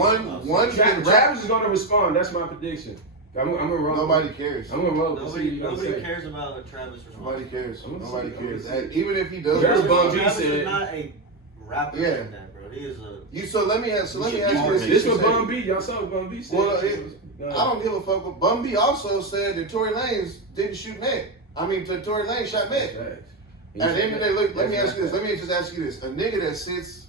Travis is gonna respond. That's my prediction. I'm gonna roll. Nobody cares. I'm gonna roll. Nobody cares about Travis. Nobody cares. Nobody cares. Hey, even if he does. Travis is not a rapper like that, bro. He is a. So let me ask you this. This was Bun B. Y'all saw Bun B said. Well, I don't give a fuck. But Bun B also said that Tory Lanez didn't shoot Meg. I mean, Tory Lanez shot Meg. At the end of the day, look. Let me ask you this. Let me just ask you this. A nigga that sits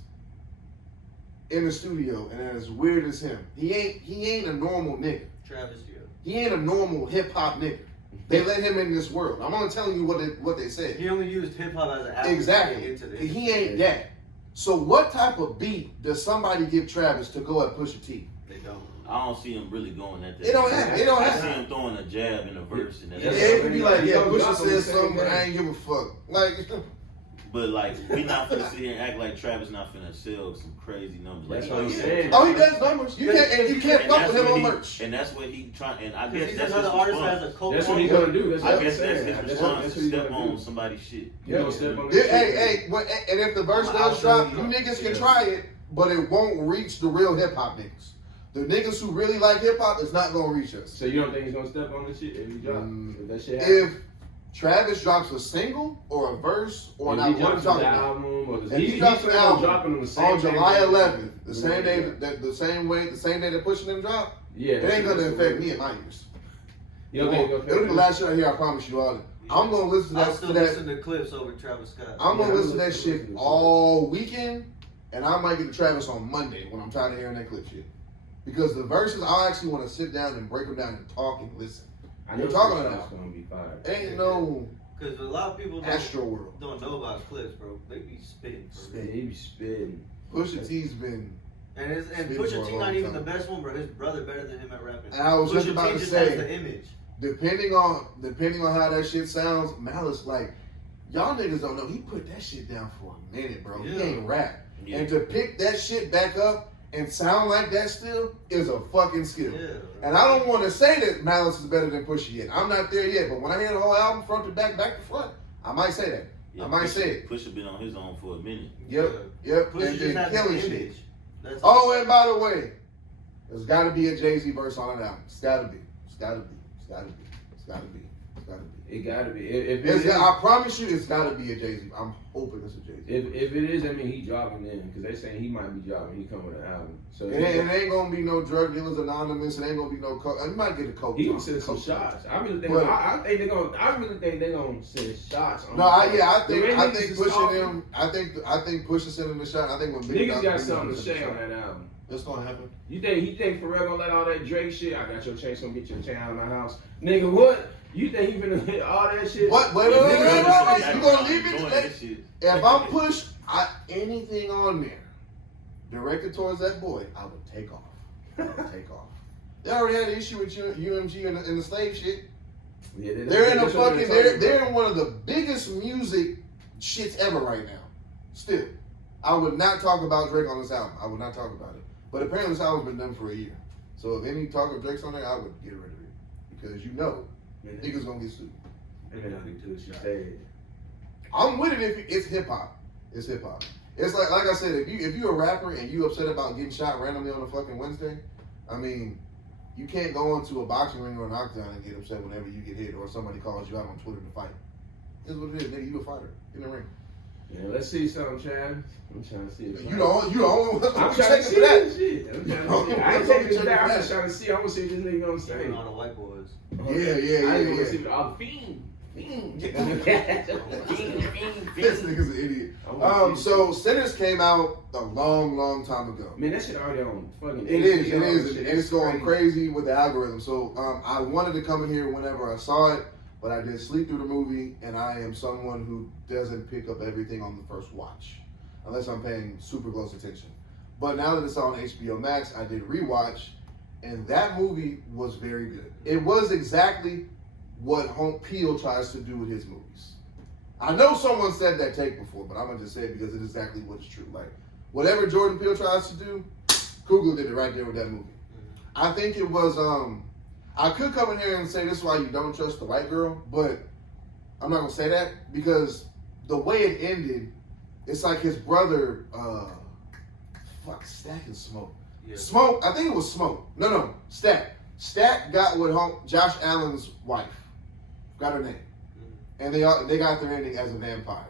in the studio and as weird as him, he ain't a normal nigga. Travis, yeah. He ain't a normal hip hop nigga. They let him in this world. I'm only telling you what they said. He only used hip hop as an outlet exactly. into this. He ain't that. So what type of beat does somebody give Travis to go at Pusha T? They don't. I don't see him really going at that. It don't happen. It don't I happen. see him throwing a jab in a verse and that's it could be like, yeah, Pusha said something, but I ain't give a fuck. Like, but like, we not finna sit here and act like Travis not finna sell some crazy numbers. That's like, what I'm saying. Oh, he does numbers. You can't fuck with him on merch. And that's what he trying. And I guess He's that's another his artist response. has a cult. That's what he's gonna do. That's I what guess I'm that's saying. his response to step on somebody's shit. Yeah, step on And if the verse does drop, you niggas can try it, but it won't reach the real hip hop niggas. The niggas who really like hip hop is not gonna reach us. So you don't think he's gonna step on the shit if he drop? If that shit If happens? Travis drops a single or a verse or If not, he what I'm drops talking an about. album, or If he drops an album dropping them the same on day July that- 11th, the same day the same day they're pushing them drop, Yeah, it ain't gonna affect me in my ears. You don't think It'll be the last shit I hear. I promise you all. I'm gonna listen to I that. still listen to clips over Travis Scott. I'm gonna Yeah, listen to that listen shit to it. all weekend, and I might get to Travis on Monday when I'm tired of hearing that clip shit. Because the verses, I actually want to sit down and break them down and talk and listen. I know You're talking Chris about. Scott's gonna be fired. Ain't no Because a lot of people Astro World. don't know about clips, bro. They be spitting. For Yeah, real. he be spitting. Pusha T's been. And Spitting for Pusha a T long not even time. the best one, bro. His brother better than him at rapping. And I was just about to T say- has the image. Depending on how that shit sounds, Malice, like, y'all niggas don't know, he put that shit down for a minute, bro. He Yeah. ain't rap. Yeah. And to pick that shit back up and sound like that still is a fucking skill. Yeah. And I don't want to say that Malice is better than Pusha yet. I'm not there yet, but when I hear the whole album front to back to front, I might say that. Yeah, I might Pusha- say it. Pusha been on his own for a minute. Yep, yep. Pusha And just then has the killing image. shit. That's Oh, and by the way, there's got to be a Jay-Z verse on that album. It's got to be. It's got to be. It's got to be. It's got to be. It's got to be. It gotta be. If it It's is, got, I promise you, it's got to be a Jay-Z. I'm hoping it's a Jay-Z. if it is, I mean, he dropping in because they saying he might be dropping. He come with an album, so It ain't gonna be no drug dealers anonymous. It ain't gonna be no coke. You might get a coke. he joint. gonna send some Coke shots. joint. I really think. But- I think they're gonna. I really think they're gonna send shots. On No, I think The way I niggas think is pushing talking, them. I think Pusha sending the shot. I think when Big Niggas Dog- got Big something Dog to send say the on shot. that album. It's gonna happen. You think Pharrell gonna let all that Drake shit? I got your chain, so get your chain out of my house, nigga. What? You think he finna hit all that shit? What? Wait, Yeah, wait, wait, niggas wait, just wait. sat You gonna around leave doing it? that shit. If I'm pushed, anything on there directed towards that boy, I would take off. I would take off. They already had an issue with UMG and the slave shit. Yeah, They're in a that's what fucking. talking about. They're in one of the biggest music shits ever right now. Still, I would not talk about Drake on this album. I would not talk about it. But apparently, this album's been done for a year. So if any talk of Drake's on there, I would get rid of it because you know Man, niggas gonna get sued. man, I think what you said. I'm with it if it's hip hop. It's hip hop. It's like I said, if you a rapper and you upset about getting shot randomly on a fucking Wednesday, I mean, you can't go into a boxing ring or an octagon and get upset whenever you get hit or somebody calls you out on Twitter to fight. It's what it is, nigga. You a fighter in the ring. Yeah, let's see something, Chad. I'm trying to see it. You the only one. I'm trying to see that. that shit. I'm trying to see it. I'm I ain't trying taking to this back. I'm check just that. trying to see. I want to see what this nigga gonna say. Even all the white boys. Yeah. I want to see all the fiend. This nigga's an idiot. I wanna see So Sinners came out a long time ago. Man, that shit already on fucking. It is, HBO and it's going crazy with the algorithm. So I wanted to come in here whenever I saw it, but I did sleep through the movie, and I am someone who doesn't pick up everything on the first watch, unless I'm paying super close attention. But now that it's on HBO Max, I did rewatch, and that movie was very good. It was exactly what Peel tries to do with his movies. I know someone said that take before, but I'm gonna just say it because it is exactly what is true. Like, whatever Jordan Peele tries to do, Coogler did it right there with that movie. I think it was, I could come in here and say this is why you don't trust the white girl, but I'm not gonna say that because the way it ended, it's like his brother, Stack and Smoke. Yeah. Smoke, I think it was Smoke. No, Stack. Stack got with Josh Allen's wife, got her name. And they got their ending as a vampire.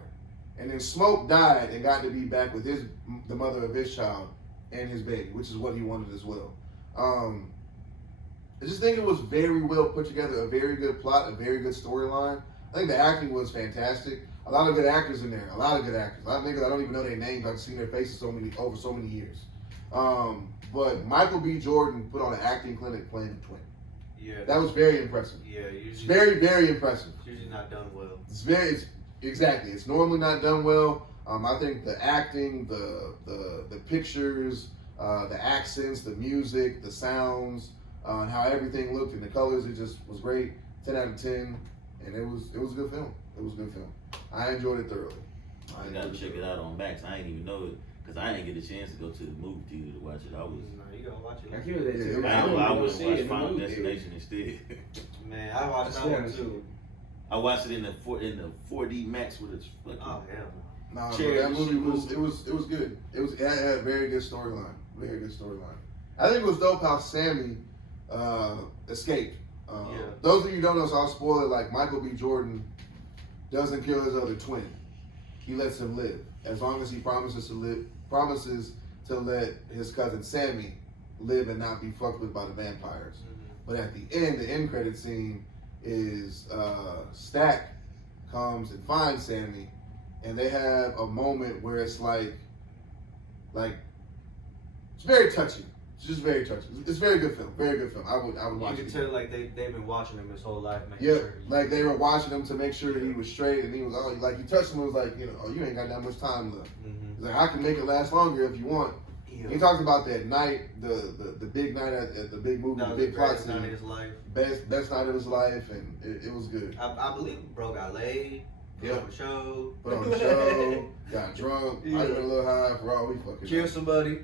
And then Smoke died and got to be back with the mother of his child and his baby, which is what he wanted as well. I just think it was very well put together, a very good plot, a very good storyline. I think the acting was fantastic. A lot of good actors in there, a lot of good actors. A lot of niggas I don't even know their names. I've seen their faces over so many years. But Michael B. Jordan put on an acting clinic playing the twin. Yeah. That was very impressive. Yeah, It's usually. very impressive. It's usually not done well. Exactly. It's normally not done well. I think the acting, the pictures, the accents, the music, the sounds, and how everything looked and the colors, it just was great. 10 out of 10, and it was a good film. It was a good film. I enjoyed it thoroughly. I gotta check it out on Max. I ain't even know it because I didn't get a chance to go to the movie theater to watch it. I was. No, you gotta watch I it. hear that shit. I wanna went see and it in watched the Final movie theater. Destination instead. Man, I watched that one too. I watched it in the 4D Max with its fucking. Oh hell Nah, Cherry that movie shit was good. It had a very good storyline. Very good storyline. I think it was dope how Sammy escaped. Those of you who don't know, so I'll spoil it. Like Michael B. Jordan doesn't kill his other twin. He lets him live as long as he promises to let his cousin Sammy live and not be fucked with by the vampires. But at the end credit scene is Stack comes and finds Sammy, and they have a moment where it's like it's very touching. It's just very touching. It's a very good film. Very good film. I would watch it. You can tell like they've been watching him his whole life. Like they were watching him to make sure that he was straight, and he was like he touched him and was like, you ain't got that much time left. He's like, I can make it last longer if you want. Yeah. He talks about that night, the big night at the big movie, the big plot scene. Night of his life. Best night of his life, and it was good. I believe bro got laid. Put on the show, got drunk, might have been a little high for all we fucking Kill somebody,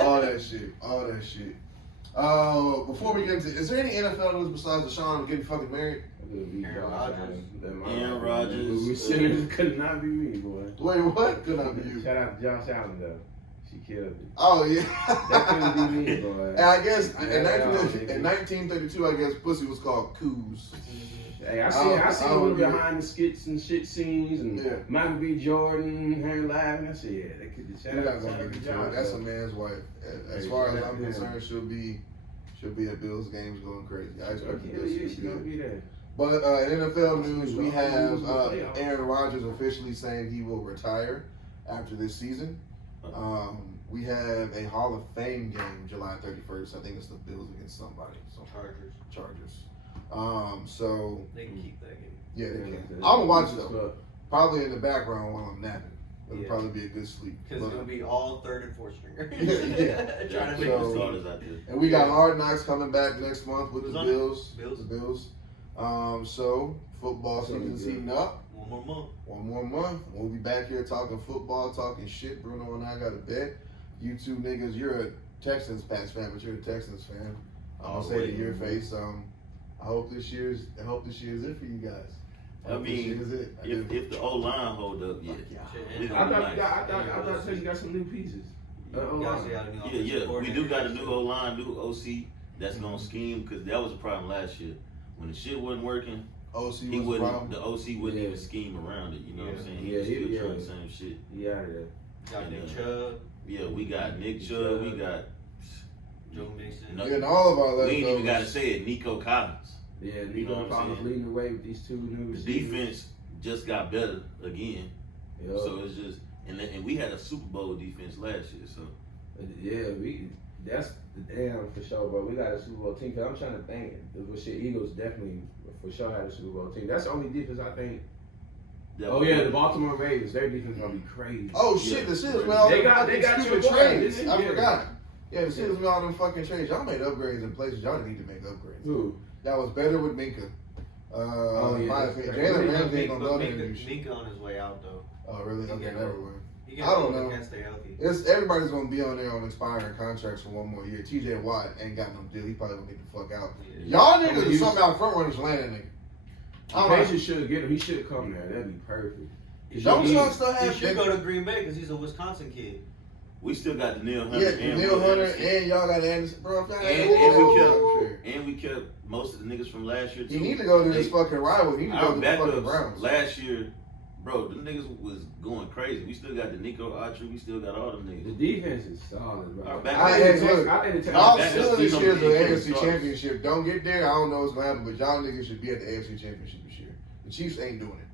all that shit. Before we get into, is there any NFL news besides Deshaun getting fucking married? Aaron Rodgers. We sinners could not be me, boy. Wait, what? Could not be you. Shout out to Josh Allen though. She killed it. Oh yeah. That couldn't be me, boy. And I guess in 1932, I guess pussy was called coos. Hey, I see a little behind the skits and shit scenes and Michael B. Jordan, her laughing. I said, yeah, they could just shout out to Josh. That's a man's wife. As far as I'm concerned, she'll be at Bills games going crazy. I expect she's gonna be there. But in NFL news, we have Aaron Rodgers officially saying he will retire after this season. We have a Hall of Fame game July 31st. I think it's the Bills against somebody. Chargers. So they can keep that game. Yeah, they can. I'm gonna watch it though. Probably in the background while I'm napping. It'll probably be a good sleep. Because it'll be all third and fourth stringer. Trying to make the starters out there. And we got Hard Knocks coming back next month with the Bills. The Bills. So football season's heating up. One more month. We'll be back here talking football, talking shit. Bruno and I got a bet. You two niggas, you're a Texans Pats fan, but you're a Texans fan. I'm gonna say to your face, I hope this year's it for you guys. I mean, if the O line hold up, I thought you got some new pieces. We do got a new O line, new OC that's gonna scheme because that was a problem last year when the shit wasn't working. The OC wouldn't even scheme around it. You know what I'm saying? He was still trying the same shit. Got Nick Chubb. Yeah, we got Nick Chubb. We got Joe Mixon. And all of our we ain't even got to say it. Nico Collins. Yeah, Nico Collins leading the way with these two new. The defense just got better again. Yep. So it's just and we had a Super Bowl defense last year. So that's the damn for sure. But we got a Super Bowl team. Cause I'm trying to think. Eagles definitely for sure had a Super Bowl team. That's the only defense I think. The Baltimore Ravens. Their defense gonna be crazy. Oh shit, the Steelers went all they got your trades. I forgot. Yeah, the Steelers went all them fucking trades. Y'all made upgrades in places y'all didn't need to make upgrades. Who? That was better with Minka. My opinion. Jalen Ramsey ain't gonna go there. Minka on his way out though. Oh really? Okay, never mind. I don't know. Can't stay healthy. Everybody's gonna be on there on expiring contracts for one more year. TJ Watt ain't got no deal. He probably gonna get the fuck out. Yeah. Y'all niggas are somehow front runners landing nigga. They should get him. He should come there. That'd be perfect. Don't y'all still have? He should go to Green Bay because he's a Wisconsin kid. We still got Danielle Hunter. And y'all got Anderson, bro. And we kept most of the niggas from last year too. He need to go to his fucking rival. He need to go to the fucking Browns. Last year, bro, them niggas was going crazy. We still got the Nico Autry. We still got all them niggas. The defense is solid, bro. Y'all still this year's the AFC Championship. Don't get there. I don't know what's gonna happen, but y'all niggas should be at the AFC Championship this year. The Chiefs ain't doing it.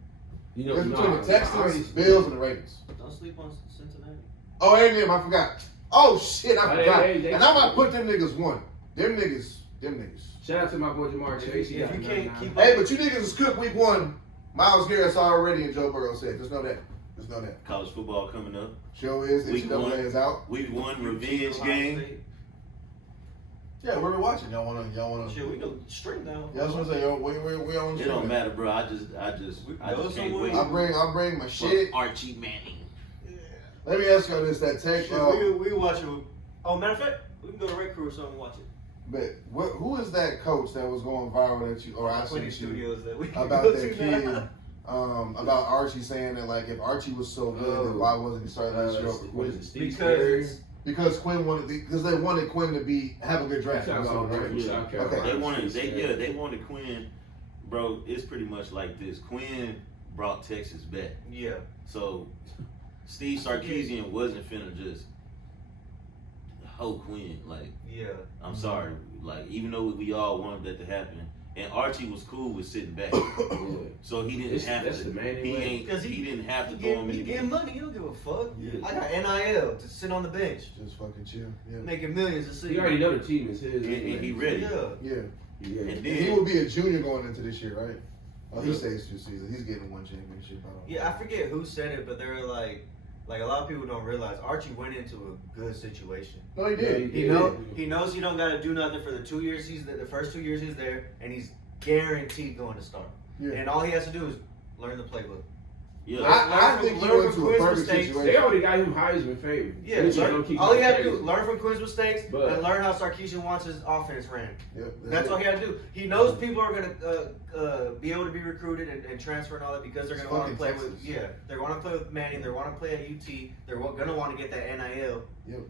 It's between the Texans, Bills, and the Ravens. Don't sleep on Cincinnati. Oh, and them, I forgot. Oh shit, I forgot. And I might put them niggas one. Them niggas. Shout out to my boy Jamar Chase. If you can't keep up. Hey, but you niggas is cooked week 1. Myles Garrett's already and Joe Burrow said. Just know that. College football coming up. Show is. NCAA is out. Week 1 revenge game. Yeah, where we watching? Y'all wanna? Shit, we go straight down. Yeah, I was gonna say, we on. It don't matter, bro. I just can't wait. I bring my shit. Archie Manning. Yeah. Let me ask y'all this: that take. We watch it. Oh, matter of fact, we can go to Red Crew or something and watch it. But who is that coach that was going viral that you or I seen studios that we about that kid? About Archie saying that like if Archie was so good, then why wasn't he starting that show? What is it? Because Because Quinn because they wanted Quinn to have a good draft. South Carolina, Yeah. South Carolina. Okay. They wanted Quinn, bro. It's pretty much like this. Quinn brought Texas back. Yeah. So Steve Sarkisian wasn't finna just hoe Quinn. Like, Yeah. I'm sorry. Like, even though we all wanted that to happen, and Archie was cool with sitting back, Yeah. so he didn't have That's to. the main He way. ain't. Because He didn't have to You throw him in get the getting game. money, you don't give a fuck. Yeah. I got NIL to sit on the bench, Just fucking chill. Yeah. making millions a season. You already know the team is his. And he ready. Yeah. Yeah. Yeah. And And then he will be a junior going into this year, right? Oh, he Yeah. stays 2 seasons. He's getting 1 championship. I don't know. Yeah, I forget who said it, but they were like a lot of people don't realize Archie went into a good situation. No, he did. He knows he don't got to do nothing for the 2 years the first 2 years he's there, and he's guaranteed going to start. Yeah. And all he has to do is learn the playbook. yeah. I think he learn went from to a Quinn's perfect mistakes. situation. They already got him Heisman favorite. Yeah, They just don't keep all he him had to do crazy. learn from Quinn's mistakes But- and learn how Sarkisian wants his offense ran. Yep, That's it. all he had to do. He knows people are gonna be able to be recruited and transfer and all that because they're It's gonna want to fucking play with Texas. they're going to play with Manning. They want to play at UT. They're gonna want to get that NIL. Yep.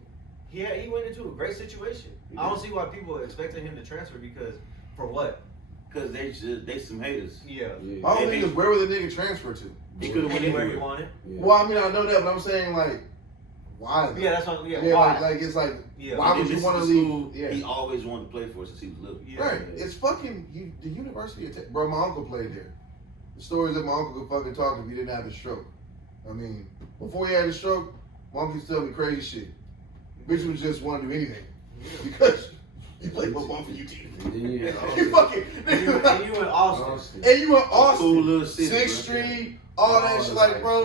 He went into a great situation. I don't see why people expected him to transfer because for what? Because they some haters. Yeah. Yeah. My whole And thing they- is where would the nigga transfer to? He could have went Anywhere he anywhere. wanted. Yeah. Well, I mean, I know that, but I'm saying like, why? though? Yeah, that's what. Yeah. Yeah, why? like it's like, Yeah. why would This you is want to the leave? school Yeah. He always wanted to play for since he was little. Yeah. Right. It's fucking the University of Texas. Bro, my uncle played there. The stories that my uncle could fucking talk if he didn't have a stroke. I mean, before he had a stroke, my uncle used to tell me crazy shit. Bitch was just want to do anything because you played football for UT. And then you had You fucking And you went Austin. Austin. and you were Austin, Cool little city, 6th bro. Street, all that Oh, shit. Like, nice. bro,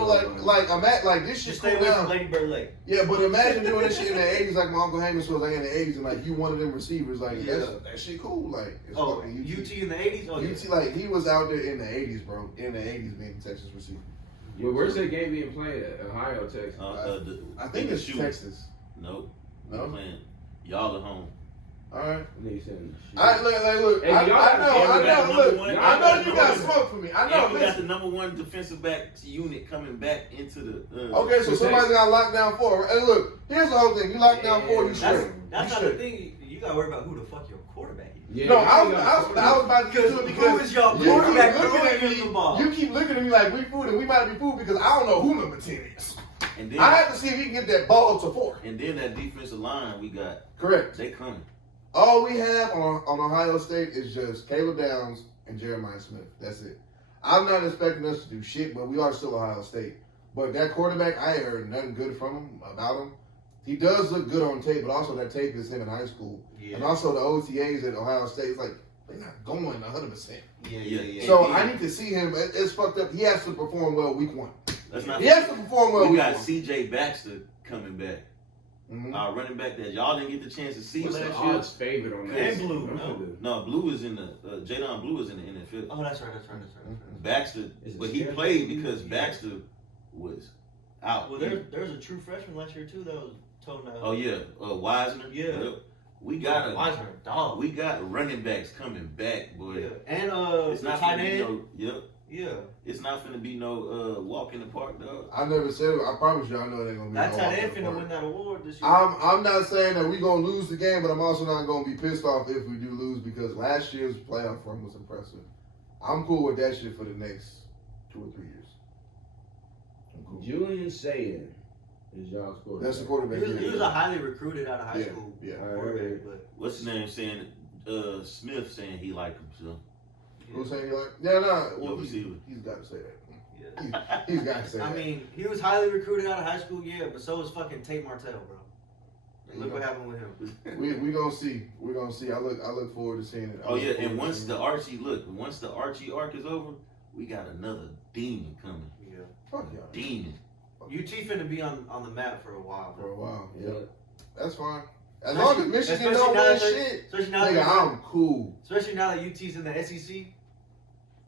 like this shit Just stay cool away from down. Lady Bird Lake. Yeah, but imagine doing this shit in the 80s like my Uncle Hamus was like in the 80s and like you one of them receivers. Like, Yeah. that shit cool. Like, it's Oh, fucking UT in the 80s? Oh, yeah. UT, like, he was out there in the 80s, bro. In the 80s being a Texas receiver. Well, where's that game being played at? Ohio, Texas. I think it's shoot. Texas. Nope. No? We're playing. Y'all at home. All right. I think you said shit. Look. Hey, I y'all know. got Look, number one- I know you got smoke for me. I know. And we got the Listen. number 1 defensive back unit coming back into the. Okay, so somebody's got locked down 4. Hey, look. Here's the whole thing. You locked down 4, you straight. That's You not the straight. thing. You gotta worry about who the fuck your quarterback is. Yeah, No, they I was got- about to get to it because Who is your you quarterback keep looking at throwing me. the ball? You keep looking at me like we fooled and we might be fooled because I don't know who number 10 is. And then, I have to see if he can get that ball to 4. and then that defensive line we got, Correct. they coming. All we have on Ohio State is just Caleb Downs and Jeremiah Smith. That's it. I'm not expecting us to do shit, but we are still Ohio State. But that quarterback, I ain't heard nothing good from him, about him. He does look good on tape, but also that tape is him in high school. Yeah. And also the OTAs at Ohio State, it's like, they're not going 100%. Yeah. So I need to see him. It's fucked up. He has to perform well week 1. Let's not. He has to perform well We week got 1. C.J. Baxter coming back. Mhm. Our running back that y'all didn't get the chance to see What's the last year. odds favorite on that? And Blue, I'm no. gonna- No, Blue is in the Jadon Blue is in the NFL. Oh, that's right. Baxter, Is it but he scary? played because Baxter was out. Well, there's a true freshman last year too that was told now. Oh yeah, Wisner. Yeah. Yep. We got Wisner, dog. We got running backs coming back, boy. Yeah. And It's not tight finna be end. no. Yep. Yeah. It's not finna be no walk in the park, dog. I never said it. I promise you, I know it ain't gonna be. That no tight walk end in the finna park. win that award this year. I'm not saying that we're gonna lose the game, but I'm also not gonna be pissed off if we do lose because last year's playoff run was impressive. I'm cool with that shit for the next 2 or 3 years. I'm cool. Julian Sayin is y'all's quarterback. That's the quarterback. He was a highly recruited out of high Yeah, school yeah. quarterback, but What's his name saying? Smith saying he liked him. So Who's saying he like? Yeah, nah. Well, Your receiver. he's got to say that. yeah. He's got to say I that. mean, he was highly recruited out of high school, yeah, but so was fucking Tate Martell, bro. And look what happened with him. we gonna see. We're gonna see. I look forward to seeing it. Oh yeah, and once the Archie arc is over, we got another demon coming. Yeah. fuck y'all Demon. UT finna be on the map for a while, for bro. a while. Yeah. That's fine. As long as Michigan don't now win that- shit, Especially now, nigga, that, I'm cool. especially now that UT's in the SEC.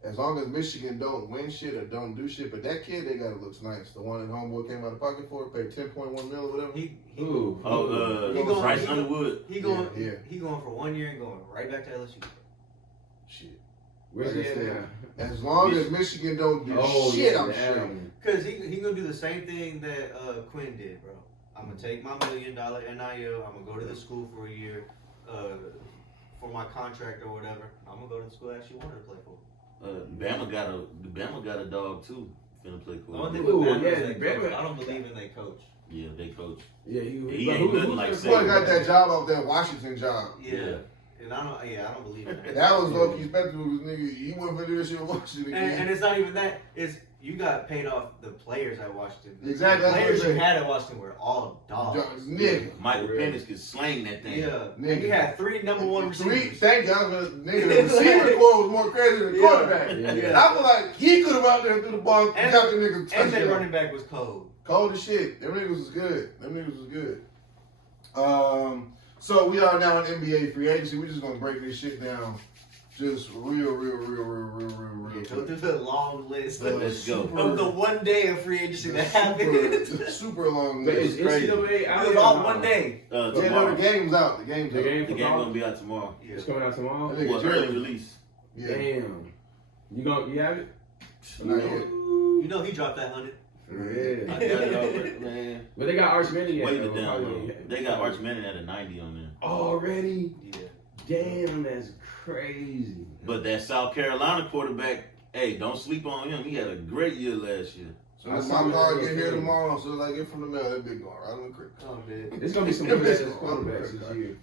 As long as Michigan don't win shit or don't do shit, but that kid, they got it looks nice. The one that homeboy came out of pocket for, paid 10.1 mil or whatever. He Ooh. He going- Bryce he go- Underwood. he going Yeah. he going for 1 year and going right back to LSU. Shit. Where's Like I he at said, now? As long as Michigan don't do Oh, shit, yeah, I'm the straight. Allen. Cause he gonna do the same thing that Quinn did, bro. I'm gonna take my $1 million NIL. I'm gonna go to the school for a year, for my contract or whatever. I'm gonna go to the school I actually wanted to play for. Bama got a dog too. Finna play The only cool. thing with Bama yeah, is they Bama- coach. I don't believe in they coach. Yeah, they coach. Yeah, He ain't nothing like This boy Saban. got that job off that Washington job. Yeah. And I don't believe in that. That was low key spectacle, nigga. You wasn't finna do this shit in Washington. And it's not even that. It's you got paid off the players at Washington. Exactly, The that's what players I'm you saying. had at Washington were all dogs. Nigga. Michael Really? Penix could slang that thing. Yeah. Nigga. And you had 3 number 1 receivers. Thank you. I was gonna, nigga, the receiver core was more crazy than the quarterback. Yeah. I feel like he could have out there threw the ball and got the nigga And touchdown. their running back was cold. Cold as shit. Them niggas was good. So we are now in NBA free agency. We're just gonna break this shit down. Just real Go quick. through the long list Let's go. of the one day of free agency that happened. Super long But list. is NCAA out It was here all or one not? day. Yeah, no, Tomorrow. the game's out. The game's The out. game The for game tomorrow? gonna be out tomorrow. It's coming out tomorrow? I think Well, it's early early. release. Yeah. Damn. You have it? Not yet. You know he dropped that 100. I Yeah. got it already, man. But they got Arch Manning yet. Wait though. it down, bro. Probably- They got Arch Manning at a 90 on there. Already? Yeah. Damn, that's crazy. But that South Carolina quarterback, hey, don't sleep on him. He had a great year last year. So as my card get here tomorrow, so like get from the mail, that big going right on the creek. Oh man. There's gonna be some good ass quarterbacks this year.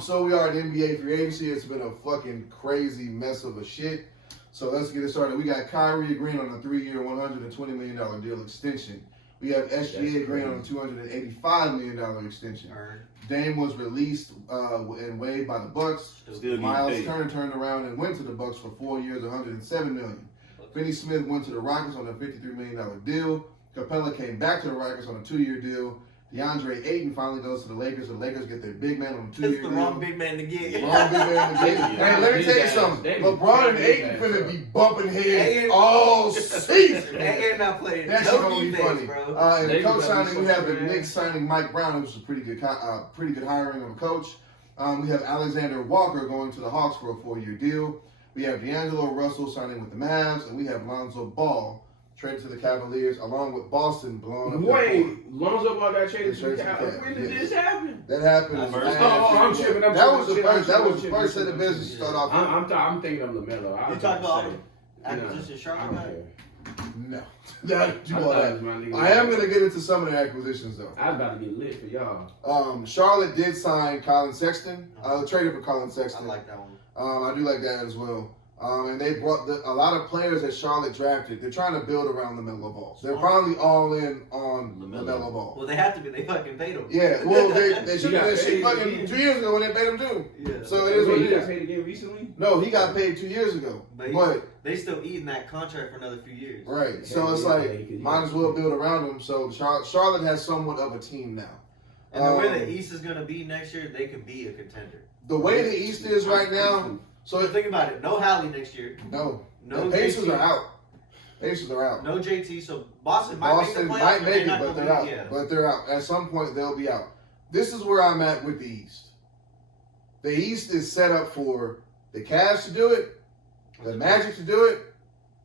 So we are in NBA free agency. It's been a fucking crazy mess of a shit. So let's get it started. We got Kyrie agreeing on a 3-year, $120 million deal extension. We have SGA agreeing on a $285 million extension. Earned. Dame was released and waived by the Bucks. Still getting Myles paid. turned around and went to the Bucks for 4 years, $107 million. Finney Smith went to the Rockets on a $53 million deal. Capela came back to the Rockets on a 2-year deal. DeAndre Ayton finally goes to the Lakers. The Lakers get their big man on a 2-year That's the deal. wrong big man to get. Wrong big man to get. Hey, let me tell you something. LeBron and Ayton finna be bumping heads all season. And not playing. That shit No gonna be defense, funny. bro. And They the coach gonna be signing, so we have the trash. Knicks signing Mike Brown, which was a pretty good hiring of a coach. We have Alexander Walker going to the Hawks for a 4-year deal. We have D'Angelo Russell signing with the Mavs, and we have Lonzo Ball traded to the Cavaliers, along with Boston blowing up. Wait, Lonzo Ball got traded to Traded the to the Cavs. Cavs, When did yes. this happen? That happened. I'm tripping. That was the first set of business to start off. I'm thinking of LaMelo. You talking about all the acquisition I Charlotte don't got? care. No. That, do I all thought it that. was my nigga. I am going to get into some of the acquisitions, though. I was about to get lit for y'all. Charlotte did sign Colin Sexton. Traded for Colin I Sexton. like that one. I do like that as well. And they brought a lot of players that Charlotte drafted. They're trying to build around LaMelo Ball. They're probably all in on LaMelo Ball. Well, they have to be. They fucking paid him. Yeah, well, they should got have that shit paid fucking again. 2 years ago when they paid him too. Yeah. So it is what Wait, it you got is. paid again recently? No, he got paid 2 years ago. But they still eating that contract for another few years. Right, so it's like, might as well build around him. So Charlotte has somewhat of a team now. And the way the East is gonna be next year, they could be a contender. The way the East is right now, So think about it. No Hallie next year. no. No The Pacers JT. are out. Pacers are out. No JT. So Boston might Boston make the playoffs. might make it, not but gonna they're out. be- Yeah. But they're out. At some point, they'll be out. This is where I'm at with the East. The East is set up for the Cavs to do it, the Magic to do it,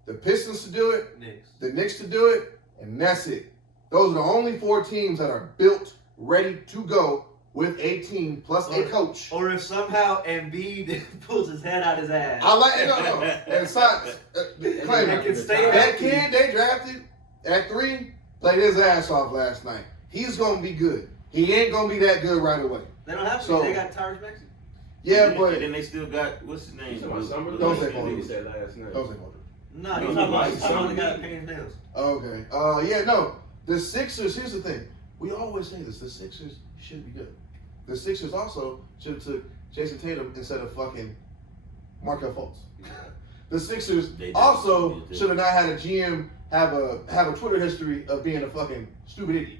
the Pistons to do it, Knicks. the Knicks to do it, and that's it. Those are the only 4 teams that are built, ready to go with a team plus a coach. Or if somehow Embiid pulls his head out his ass. I like it. No. And Sox, claim They it. can stay That healthy. kid they drafted at 3 played his ass off last night. He's gonna be good. He ain't gonna be that good right away. They don't have to. So- They got Tyrese Maxey. Yeah, And but then they still got, what's his name? You talking about Summer? Don't say Nigga Holmes. said last night. don't say Holder. No, No, you're no, talking about no, someone that got somebody- paid his nails. Okay. Yeah, no. The Sixers, here's the thing. We always say this. The Sixers should be good. The Sixers also should have took Jason Tatum instead of fucking Markelle Fultz. The Sixers They also did. should have not had a GM have a Twitter history of being a fucking stupid idiot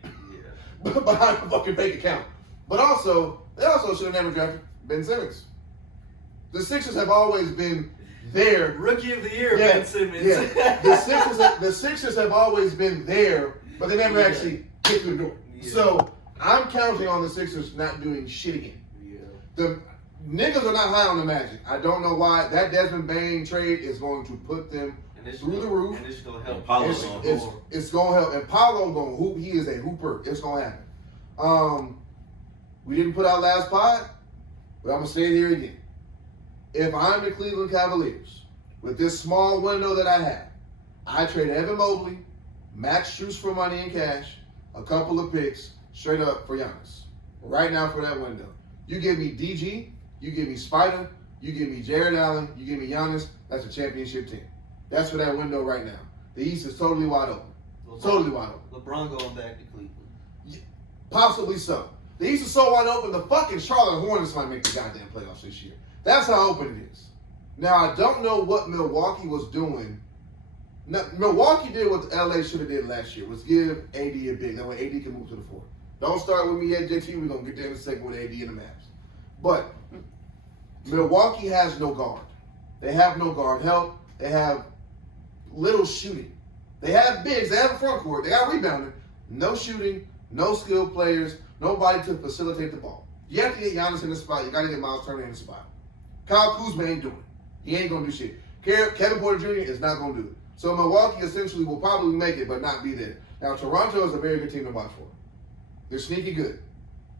Yeah. behind a fucking bank account. But also, they also should have never drafted Ben Simmons. The Sixers have always been there. Rookie of the year, Yeah, Ben Simmons. yeah. The Sixers have always been there, but they never actually get through the door. Yeah. So I'm counting on the Sixers not doing shit again. Yeah. The niggas are not high on the Magic. I don't know why. That Desmond Bain trade is going to put them through the roof. And it's gonna help. And Paulo's It's, gonna it's, it's gonna help. And Paulo gonna hoop. He is a hooper. It's gonna happen. We didn't put out last pod, but I'm gonna say it here again. If I'm the Cleveland Cavaliers, with this small window that I have, I trade Evan Mobley, Max Strus for money and cash, a couple of picks, straight up for Giannis. Right now for that window. You give me DG, you give me Spider, you give me Jared Allen, you give me Giannis, that's a championship team. That's for that window right now. The East is totally wide open. Totally wide open. LeBron going back to Cleveland. Possibly so. The East is so wide open, the fucking Charlotte Hornets might make the goddamn playoffs this year. That's how open it is. Now, I don't know what Milwaukee was doing. Now, Milwaukee did what LA should have did last year, was give AD a big. That way AD can move to the floor. Don't start with me yet, JT. We're going to get there in a second with AD and the Mavs. But Milwaukee has no guard. They have no guard help. They have little shooting. They have bigs. They have a front court. They got rebounding. No shooting. No skilled players. Nobody to facilitate the ball. You have to get Giannis in the spot. You got to get Myles Turner in the spot. Kyle Kuzma ain't doing it. He ain't going to do shit. Kevin Porter Jr. is not going to do it. So Milwaukee essentially will probably make it, but not be there. Now, Toronto is a very good team to watch for. They're sneaky good.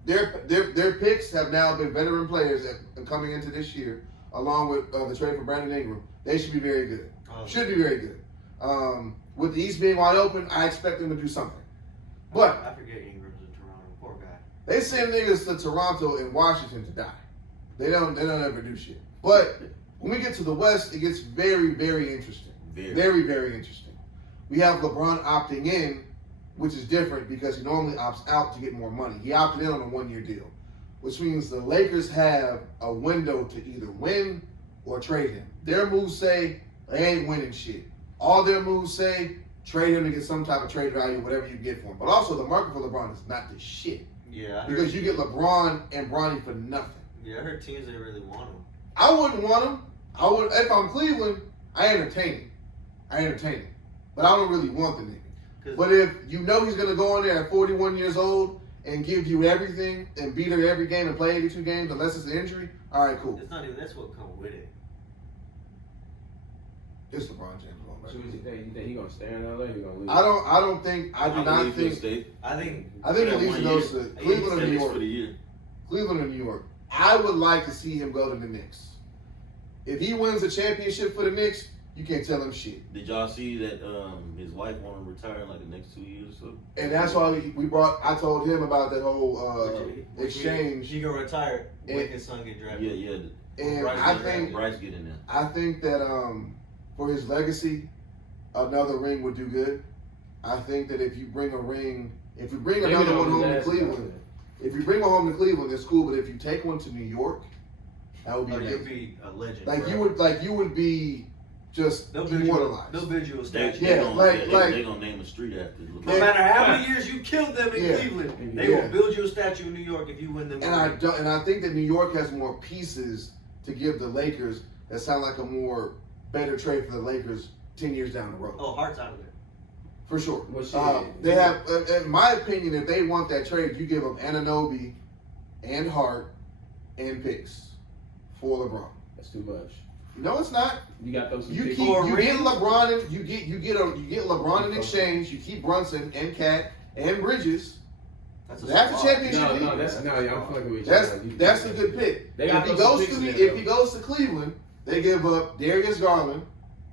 Their picks have now been veteran players that coming into this year, along with the trade for Brandon Ingram. They should be very good. Should be very good. With the East being wide open, I expect them to do something. But I forget Ingram's in Toronto. Poor guy. they send niggas to Toronto and Washington to die. They don't ever do shit. But when we get to the West, it gets very, very interesting. Very, very interesting. We have LeBron opting in, which is different because he normally opts out to get more money. He opted in on a one-year deal, which means the Lakers have a window to either win or trade him. Their moves say they ain't winning shit. All their moves say trade him to get some type of trade value, whatever you get for him. But also the market for LeBron is not the shit. Yeah, Because you get LeBron and Bronny for nothing. Yeah, I heard teams that really want him. I wouldn't want him. I would if I'm Cleveland, I entertain him. But I don't really want the nigga. But if you know he's gonna go in there at 41 years old and give you everything and beat her every game and play 82 games unless it's an injury, all right, cool. It's not even that's what comes with it. It's LeBron James going back. So you think he gonna stay in LA? Or he gonna leave? I do not think. I think at least he goes to Cleveland or New York. For the year. Cleveland or New York. I would like to see him go to the Knicks. If he wins a championship for the Knicks, you can't tell him shit. Did y'all see that his wife want to retire in like the next 2 years or so? And that's why I told him about that whole exchange. He gonna retire when his son get drafted. Yeah. And Bryce get in there. I think that for his legacy, another ring would do good. I think that if you bring another one home to Cleveland, it's cool. But if you take one to New York, that would be amazing. You'd be a legend. You would be just immortalized. They'll build you a statue. They're gonna name a street after LeBron. No matter how many years you killed them in Cleveland, they will build you a statue in New York if you win them. And I think that New York has more pieces to give the Lakers that sound like a more better trade for the Lakers 10 years down the road. Oh, Hart's out of there. For sure. Well, they have, in my opinion, if they want that trade, you give them Anunoby and Hart and picks for LeBron. That's too much. No, it's not. You got those. You get LeBron and you get LeBron in exchange. You keep Brunson and Cat and Bridges. That's a championship. I'm fucking with you. That's a good pick. If he goes to Cleveland, they give up Darius Garland,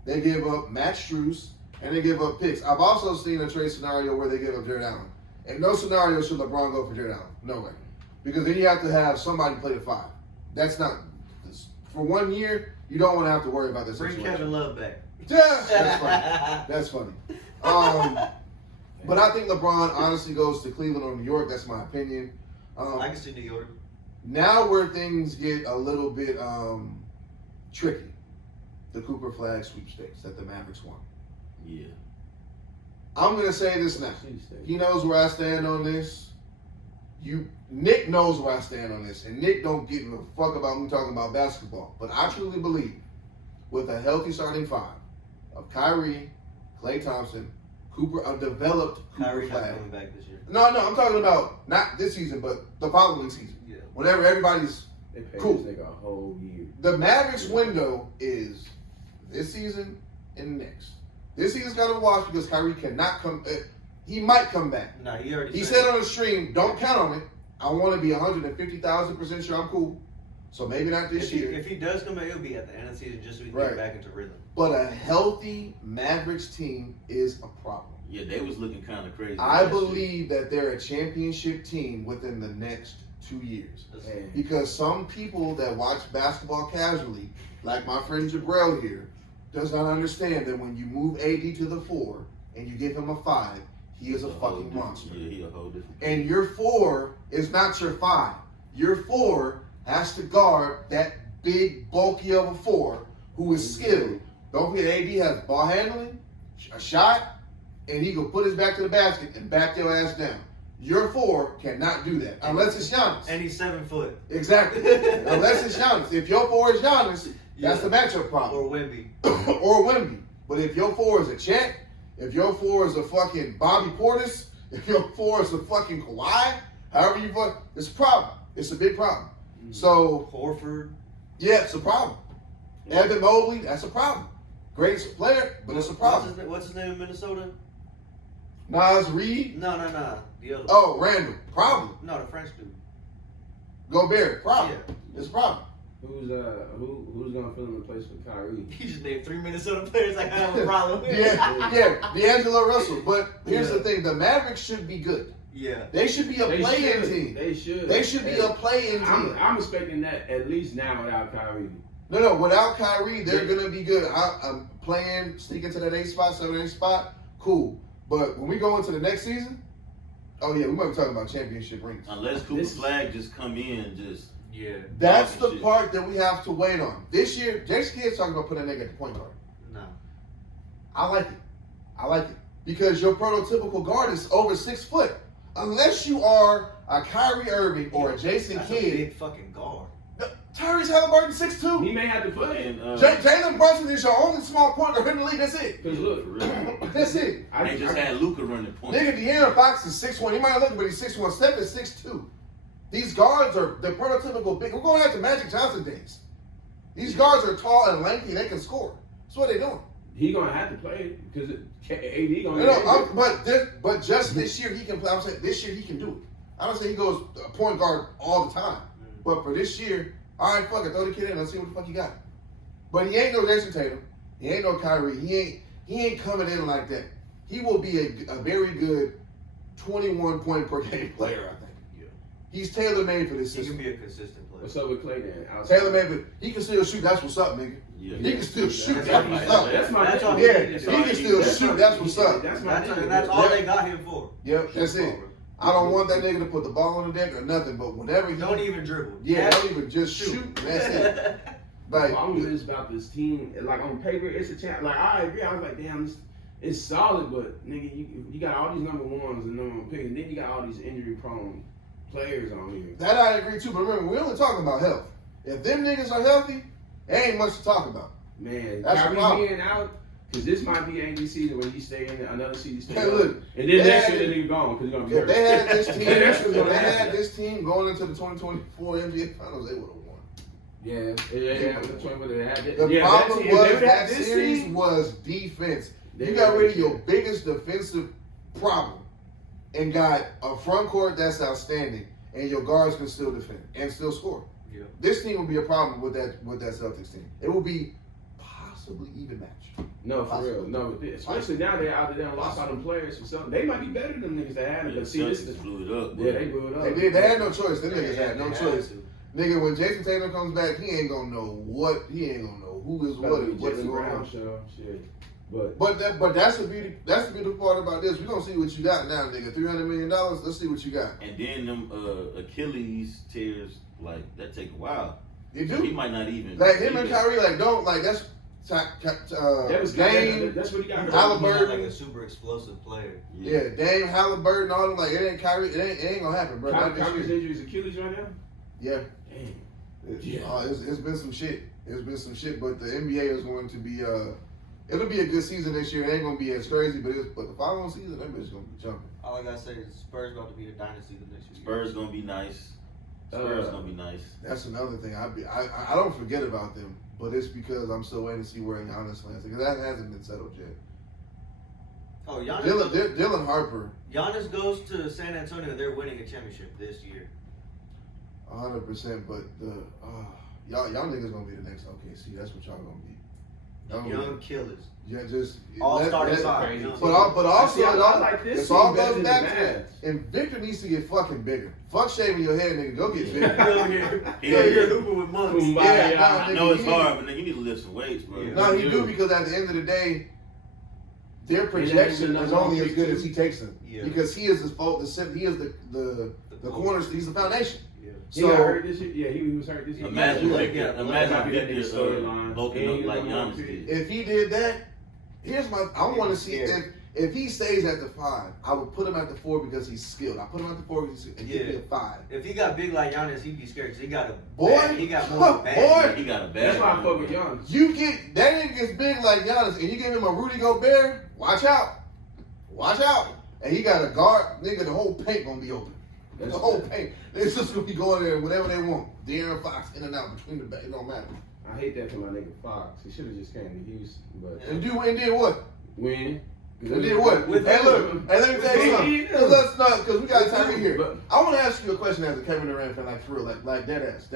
they give up Max Strus, and they give up picks. I've also seen a trade scenario where they give up Jared Allen. In no scenario should LeBron go for Jared Allen. No way. Because then you have to have somebody play the five. That's not for 1 year. You don't want to have to worry about this. Bring Kevin Love back. Yeah, that's funny. But I think LeBron honestly goes to Cleveland or New York. That's my opinion. I can see New York. Now where things get a little bit tricky, the Cooper Flag sweepstakes that the Mavericks won. Yeah. I'm gonna say this now. He knows where I stand on this. Nick knows where I stand on this, and Nick don't give a fuck about me talking about basketball. But I truly believe, with a healthy starting five of Kyrie, Klay Thompson, a developed Cooper Kyrie's Flag. not coming back this year. No, I'm talking about not this season, but the following season. Yeah. Whenever everybody's They paid cool. this nigga a whole year. The Mavericks window is this season and next. This season's got to watch because Kyrie cannot come. He might come back. No, he already. He said on the stream, "Don't count on it. I want to be 150,000% sure I'm cool. So maybe not this year. If he does come back, it'll be at the end of the season just so he can Right. get back into rhythm. But a healthy Mavericks team is a problem. Yeah, they was looking kind of crazy. I last believe that they're a championship team within the next 2 years. Man. Because some people that watch basketball casually, like my friend Jabril here, does not understand that when you move AD to the 4 and you give him a 5, he is a He's whole fucking different- monster. Yeah, he a whole different. And your 4 is not your 5. Your 4 has to guard that big, bulky of a 4 who is skilled. Don't forget, AD has ball handling, a shot, and he can put his back to the basket and back your ass down. Your 4 cannot do that unless it's Giannis. And he's 7 foot. Exactly. Unless it's Giannis. If your 4 is Giannis, that's the matchup problem. Or Wemby. Or Wemby. But if your 4 is a Chet, if your 4 is a fucking Bobby Portis, if your 4 is a fucking Kawhi, however you fuck, it's a problem. It's a big problem. So, Horford. yeah, it's a problem. Evan Mobley, that's a problem. Great player, but it's a problem. What's his name in Minnesota? Nas Reed, No. The other. oh, Randall, problem. No, the French dude. Gobert, problem. Yeah. It's a problem. Who's gonna fill in the place for Kyrie? He just named 3 Minnesota players like I have a problem with. Yeah, D'Angelo Russell. But here's Yeah. the thing: the Mavericks should be good. Yeah. They should be a play-in team. They should. They should be a play-in team. I'm expecting that at least now without Kyrie. No, without Kyrie, they're gonna be good. I'm playing, sneaking to that 8 spot, 7-8 spot, cool. But when we go into the next season, oh yeah, we might be talking about championship rings. Unless Cooper Flag just come in, just Yeah. That's the shit. part that we have to wait on. This year, Jason Kidd's talking about putting a nigga at the point guard. No. I like it. Because your prototypical guard is over 6 foot. Unless you are a Kyrie Irving or a Jason That's a Kidd. big fucking guard. Tyrese Halliburton 6'2". He may have to play. and Jalen Brunson is your only small point guard in the league. That's it. Cause look, for real. That's it. They just had Luka running point. Nigga, De'Aaron Fox is 6'1". He might look, but he's 6'1". Steph is 6'2". These guards are the prototypical big. We're going after Magic Johnson days. These guards are tall and lanky. They can score. That's what they're doing. he gonna have to play because AD gonna. But just this year he can play. I'm saying this year he can do it. I don't say he goes point guard all the time, but for this year, all right, fuck it, throw the kid in. Let's see what the fuck he got. But he ain't no Jason Tatum. He ain't no Kyrie. He ain't coming in like that. He will be a very good 21 point per game player. I think. Yeah. He's tailor made for this He system. can be a consistent player. What's up with Clay then? Tailor made for. He can still shoot. That's what's up, nigga. Yeah. He can still shoot. That's That's what's up. That's my That's all nigga. he Yeah, needed. he can still shoot. That's what's up. That's my nigga. That's all Yeah. they got him for. Yep, that's it. I don't want that nigga to put the ball on the deck or nothing, but whenever he Don't even dribble. yeah, don't even just shoot. And that's it. Like, All of this about this team, like on paper, it's a champ. Like I agree, I was like, damn, it's solid, but nigga, you got all these number ones and number one picks, and then you got all these injury prone players on here. that I agree too. But remember, we're only talking about health. If them niggas are healthy, there ain't much to talk about. Man, That's the Kyrie problem. being out, because this might be AD season when he stay in another season. Stay Hey, out. look, and then next they year had- then he gone because he's gonna be If hurt. they had this team, That's what's if gonna they happen. had this team going into the 2024 NBA Finals, they would have won. Yeah. That's what they had. The Yeah, problem if they was would have that this series team, was defense. they You got would rid have of your biggest defensive problem and got a front court that's outstanding, and your guards can still defend and still score. Yeah. This team will be a problem with that Celtics team. It will be possibly even matched. No, for real. No, especially now they're out there and lost all them players for something. They might be better than them niggas that had it. Yeah, But see, this Celtics is blew it up. yeah, they blew it up. They did. They had no choice. Them niggas had no They choice. to. Nigga, when Jason Tatum comes back, he ain't gonna know what. He ain't gonna know who is what and what's Jalen going Brown on. show, shit. But But that's the beauty. That's the beautiful part about this. We gonna see what you got now, nigga. $300 million. Let's see what you got. And then them Achilles tears, like that take a while. You So he do. might not even Like him and Kyrie, like don't like that's. that was Dame, That's what he got. He's hurt. Halliburton. like a super explosive player. yeah, Dame, Halliburton, all them. Like it ain't Kyrie. It ain't gonna happen, bro. Not this Kyrie's year. injury is Achilles right now. Yeah, Damn. it's been some shit. It's been some shit, but the NBA is going to be. It'll be a good season this year. It ain't gonna be as crazy, but the following season, that bitch gonna be jumping. All I gotta say is Spurs about to be a dynasty the next few Spurs years. gonna be nice. Spurs gonna be nice. That's another thing. I don't forget about them, but it's because I'm still waiting to see where Giannis lands because that hasn't been settled yet. Oh, Giannis. Dylan Harper. Giannis goes to San Antonio. They're winning a championship this year. 100%, but y'all niggas gonna be the next OKC. That's what y'all gonna be. Young killers. Yeah, just All starting five. crazy. But also, See, I like this it's all team better goes than back the to Mavs. that. And Victor needs to get fucking bigger. Fuck shaving your head, nigga. Go get bigger. You're hooping with months. Yeah, I know it's hard, but then you need to lift some weights, bro. Yeah. No, he do because at the end of the day, their projection is only as good as he takes them. Yeah. Because he is he is the corners. He's the foundation. Yeah. He got hurt this year. Yeah, he was hurt this year. Imagine Yeah. Victor storyline. bulking up like Giannis did. If he did that, I want to see Yeah. if he stays at the 5, I would put him at the 4 because he's skilled. I put him at the 4 because he's and he'd be a 5. If he got big like Giannis, he'd be scared because he got a Boy, he got more of a bag. boy. He got a bad. That's why I fuck with Giannis. You get that nigga gets big like Giannis, and you give him a Rudy Gobert. Watch out, watch out. And he got a guard, nigga. The whole paint gonna be open. The whole paint. It's just gonna be going there whatever they want. De'Aaron Fox in and out between the back. It don't matter. I hate that for my nigga Fox. He should have just came to Houston, but And did what? win. And did what? With Hey, who? look. Hey, let me tell you something. Because we got Kyrie here. But- I want to ask you a question as a Kevin Durant fan, like for real, like dead ass.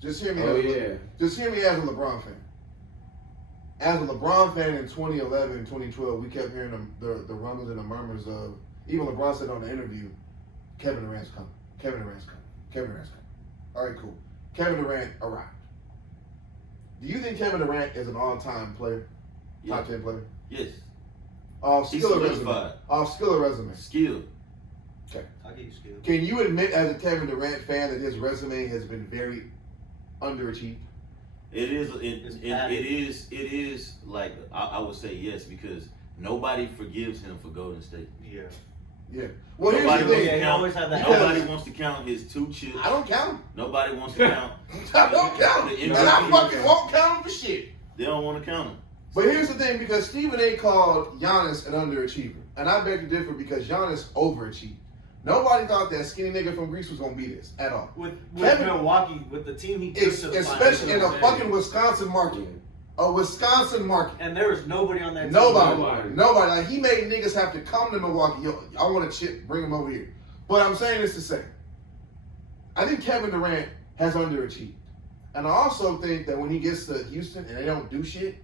Just hear me. Oh as yeah. Just hear me as a LeBron fan. As a LeBron fan in 2011, 2012, we kept hearing the rumbles and the murmurs of, even LeBron said on the interview, Kevin Durant's coming. Kevin Durant's coming. Kevin Durant's coming. All right, cool. Kevin Durant arrived. Do you think Kevin Durant is an all-time player? Yeah. Top 10 player? Yes. Off He's skill or resume? solidified. Off skill or resume? Skill. I'll give you skill. Can you admit as a Kevin Durant fan that his resume has been very underachieved? It is. It's It is like I would say yes because nobody forgives him for Golden State. Yeah. Yeah. Well, Nobody here's the thing. Yeah, he always had that. Nobody wants to count his 2 chips. I don't count him. Nobody wants to count. I don't count the him. And I MVP. fucking won't count him for shit. They don't want to count him. But here's the thing, because Stephen A. called Giannis an underachiever. And I beg to differ because Giannis overachieved. Nobody thought that skinny nigga from Greece was going to be this at all. With Kevin- Milwaukee, with the team he took to the Especially in a finals, fucking Wisconsin market. A Wisconsin market. and there was nobody on that team. Nobody. Like, he made niggas have to come to Milwaukee. Yo, I want a chip. Bring him over here. But I'm saying this to say, I think Kevin Durant has underachieved. And I also think that when he gets to Houston and they don't do shit,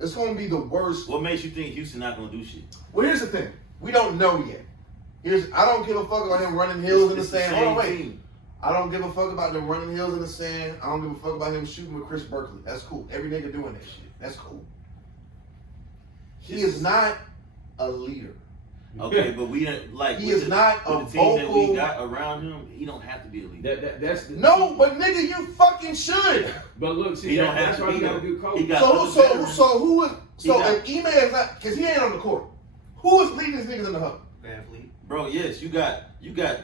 it's going to be the worst. What makes you think Houston not gonna do shit? Well, here's the thing. We don't know yet. I don't give a fuck about him running hills in the It's sand. same Hold on, wait. team. I don't give a fuck about them running hills in the sand. I don't give a fuck about him shooting with Chris Berkeley. That's cool. Every nigga doing that shit. That's cool. He is not a leader. Okay, but we like He with is the, not with a the team that vocal- we got around him. He don't have to be a leader. That's the No, but nigga, you fucking should. But look, see, He don't that's have to why be we got a though. good coach. He got So other veterans. who is? He So got- if Ime is not, because he ain't on the court. Who is leading these niggas in the hub? Van Fleet, Bro, yes, you got.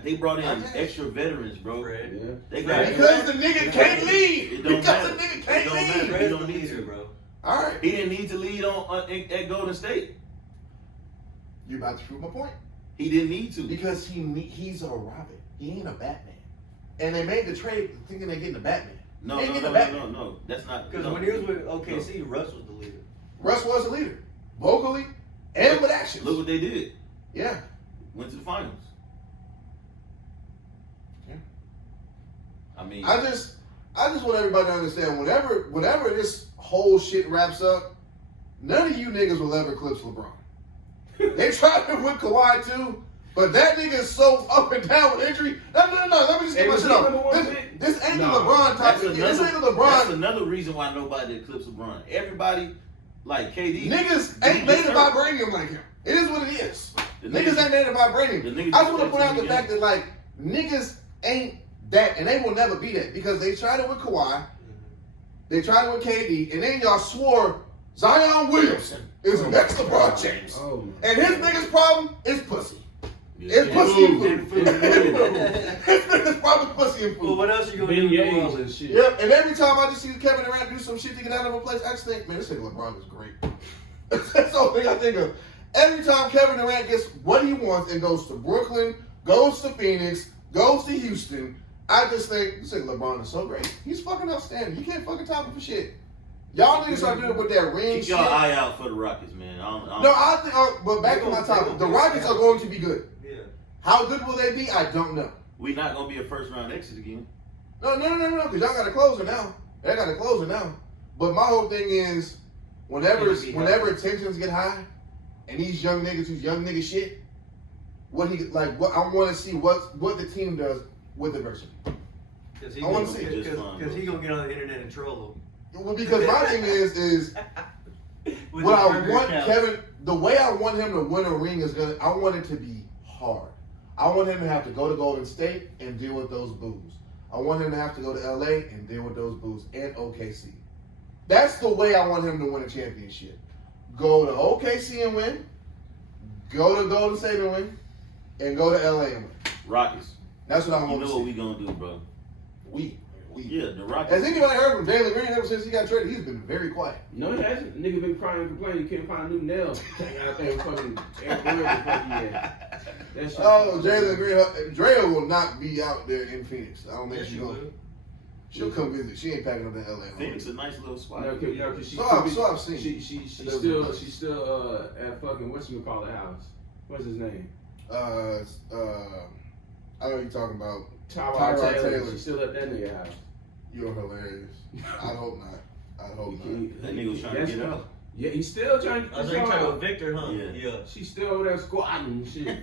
They brought in Okay. extra veterans, bro. Fred. Yeah. They got. Because the nigga can't lead. It don't Because matter. the nigga It can't don't lead. matter. Fred's He the don't need leader, to. bro. All right, He didn't need to lead at Golden State. you about to prove my point. He didn't need to. Because he's a Robin. He ain't a Batman. And they made the trade thinking they're getting a Batman. No, They no, ain't no, getting a no, Batman. no. That's not. Because no. when he was with OKC, Russ was the leader. Russ was a leader, vocally and with actions. Look what they did. Yeah. Went to the finals. Yeah. I mean, I just want everybody to understand whenever this whole shit wraps up, none of you niggas will ever eclipse LeBron. They tried it with Kawhi too, but that nigga is so up and down with injury. No. Let me just get Hey, my was shit he off. number one pick? This ain't the No. LeBron that's topic. This ain't the that's LeBron. another reason why nobody eclipsed LeBron. Everybody, like KD, Niggas ain't made of vibranium like him. It is what it is. The Niggas ain't made of vibranium. the niggas I just want to just point out the said fact that like niggas ain't that, and they will never be that because they tried it with Kawhi, they tried it with KD, and then y'all swore Zion Williamson is the next LeBron James, Oh, and his biggest problem is pussy. Yeah. It's pussy and And food. food. His biggest problem is pussy and Well, food. what else are you gonna do? Ben in New Yates Orleans? and shit. Yep, and every time I just see Kevin Durant do some shit to get out of a place, I just think, man, this nigga LeBron is great. That's the only thing I think of. Every time Kevin Durant gets what he wants and goes to Brooklyn, goes to Phoenix, goes to Houston, I just think, this nigga LeBron is so great. He's fucking outstanding. You can't fucking top him for shit. Y'all niggas start doing with that ring Keep shit. your eye out for the Rockets, man. I don't No, I think. But back to my topic, the Rockets are going to be good. Yeah. How good will they be? I don't know. we not gonna be a first round exit again. No, because y'all got to close it now. They got to close it now. But my whole thing is, whenever tensions get high, and these young niggas who's young nigga shit, what I want to see what the team does with adversity. Because I wanna see he's gonna get on the internet and troll Well, because my thing is them. what I want Kevin, the way I want him to win a ring is I want it to be hard. I want him to have to go to Golden State and deal with those boos. I want him to have to go to LA and deal with those boos and OKC. That's the way I want him to win a championship. Go to OKC and win, go to Golden State and win, and go to LA and win. Rockets. That's what I You want to know see. what we gonna do, bro? We. Yeah, the Rockets. Has anybody heard from Jalen Green ever since he got traded? He's been very quiet. No, he hasn't. Nigga been crying and complaining. He can't find a new nail. I think fucking everywhere the fuck he at. That shit. Oh, Jalen Green. Drea will not be out there in Phoenix. I don't think she's going to. She'll come visit. She ain't packing up in LA. Phoenix a nice little spot. No, cause she So I've seen. She's still at fucking whatchamacallit house. What's his name? I know you're talking about. Tyrod Tyrod Taylor. Taylor. She's still at that nigga house. You're hilarious. I hope not. I hope not. That nigga was trying to get out. Yeah, he's still trying to. I was trying to Victor, huh? Yeah. She's still over there squatting and shit.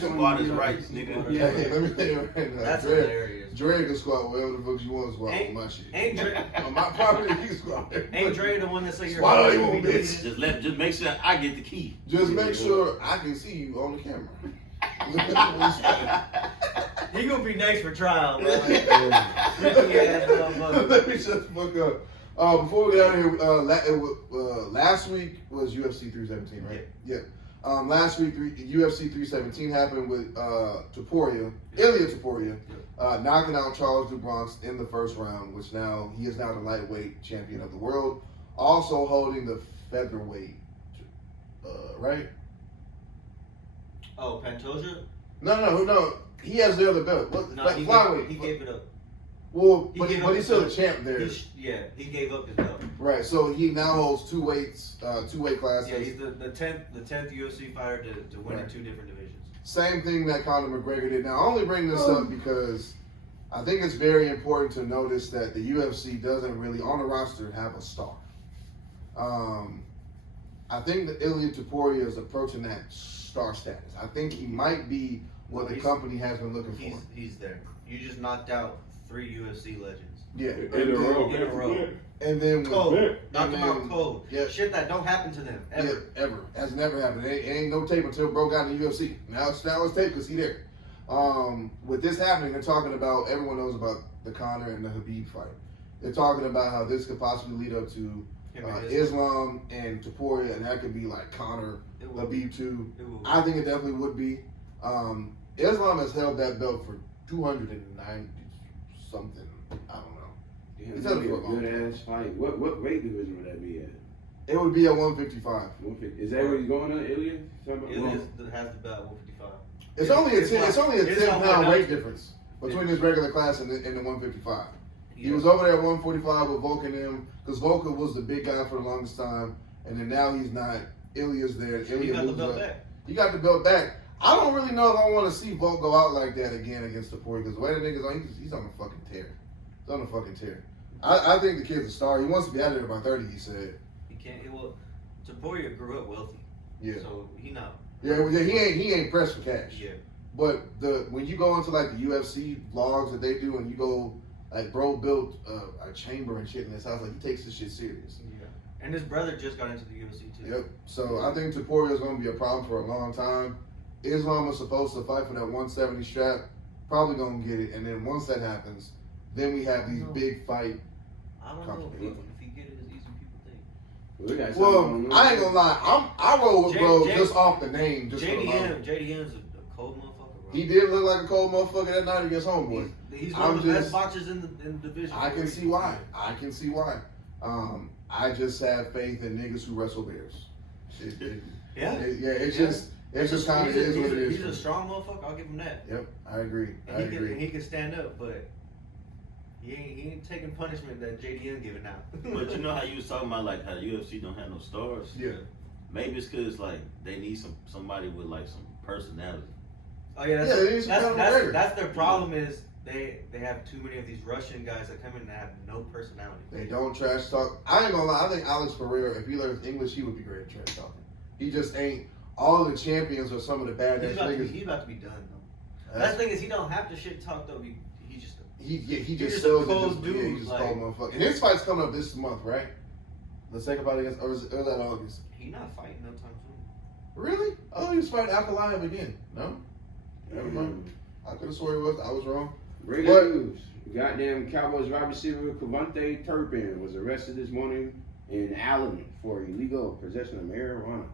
Squad is rights, nigga. Yeah. Hey, let me tell you right now. That's hilarious. Dre can squat wherever the fuck you want to squat on my shit. Ain't Dre, On my property, he can squat there. ain't Dre the one that say you're Squat all you supposed want, to be bitch. deleted? Just make sure I get the key. Just make sure I can see you on the camera. He gonna be next for trial, bro. Let me shut the fuck up. Before we get out of here, last week was UFC 317, right? Yeah. Last week, UFC 317 happened with Ilia Topuria, knocking out Charles DuBronx in the first round, which now he is now the lightweight champion of the world, also holding the featherweight, right? Oh, Pantoja? No. He has the other belt. What? No, Flyweight. he gave it up. Well, He but gave up he's his still the belt. champ there. He gave up his belt. Right, so he now holds two weight classes. Yeah, he's the 10th UFC fighter to win in Right. 2 different divisions. Same thing that Conor McGregor did. Now, I only bring this up because I think it's very important to notice that the UFC doesn't really, on the roster, have a star. I think that Ilia Topuria is approaching that star status. I think he might be what the company has been looking for. He's there. You just knocked out 3 UFC legends. Yeah. In a row. In a row. And then Cold. and Knocked them out then- cold. Yeah. Shit that don't happen to them. Ever. Yeah, ever. Has never happened. It ain't no tape until bro got in the UFC. Now it's tape because he there. With this happening, they're talking about, everyone knows about the Conor and the Habib fight. They're talking about how this could possibly lead up to Islam and Topuria, and that could be like Conor, It will Habib too. It will. I think it definitely would be. Islam has held that belt for 290 something. I don't know. Yeah, It's that'd be a gonna be a long good ass fight. What weight division would that be at? It would be at 155. 150. Is that where he's going on, Ilya? Ilias has the belt 155. It's only a It's 10. not- It's only a it's 10 not pound what weight else- difference between his regular class and the 155. He Yeah. was over there at 145 with Volk and him because Volk was the big guy for the longest time, and then now he's not. Ilya's there. He Ilya got the moves belt up. back. He got the belt back. I don't really know if I want to see Volk go out like that again against Topuria because the way the nigga's on, he's on a fucking tear. He's on a fucking tear. I think the kid's a star. He wants to be out of there by 30. He said. He can't. Topuria grew up wealthy. Yeah. So he not. Yeah. He ain't pressed for cash. Yeah. But when you go into like the UFC vlogs that they do, and you go like bro built a chamber and shit in his house, like he takes this shit serious. Yeah. And his brother just got into the UFC too. Yep. So I think Topuria is going to be a problem for a long time. Islam was supposed to fight for that 170 strap, probably going to get it, and then once that happens, then we have these big fight. I don't know if he get it as easy as people think. We got Well, something I ain't gonna lie, I roll with bro just off the name, just for the love. JDM's a cold motherfucker, bro. He did look like a cold motherfucker that night against Homeboy. He's one of the best boxers in the division. I can see why. I just have faith in niggas who wrestle bears. It's just kind of is what it is. He's a strong motherfucker. I'll give him that. Yep, I agree. And he can stand up, but He ain't taking punishment that JDN giving out. But you know how you was talking about like how UFC don't have no stars? Yeah. Maybe it's cause like they need somebody with like some personality. Oh yeah, they need some kind of writer. that's their problem is they have too many of these Russian guys that come in and have no personality. They don't trash talk. I ain't gonna lie. I think Alex Pereira, if he learns English, he would be great at trash talking. He just ain't. All of the champions are some of the bad He's niggas. about to be done though. That's the thing is he don't have to shit talk though. He just just sells a cold it. dude, Yeah, he just like- cold motherfucker. And his fight's coming up this month, right? The second fight against, or is that August? He not fighting no time soon. Really? I thought he was fighting Akalaev again. No? Never mind. I could have swore he was. I was wrong. Breaking What? news. Goddamn Cowboys wide receiver Cavante Turpin was arrested this morning in Allen for illegal possession of marijuana.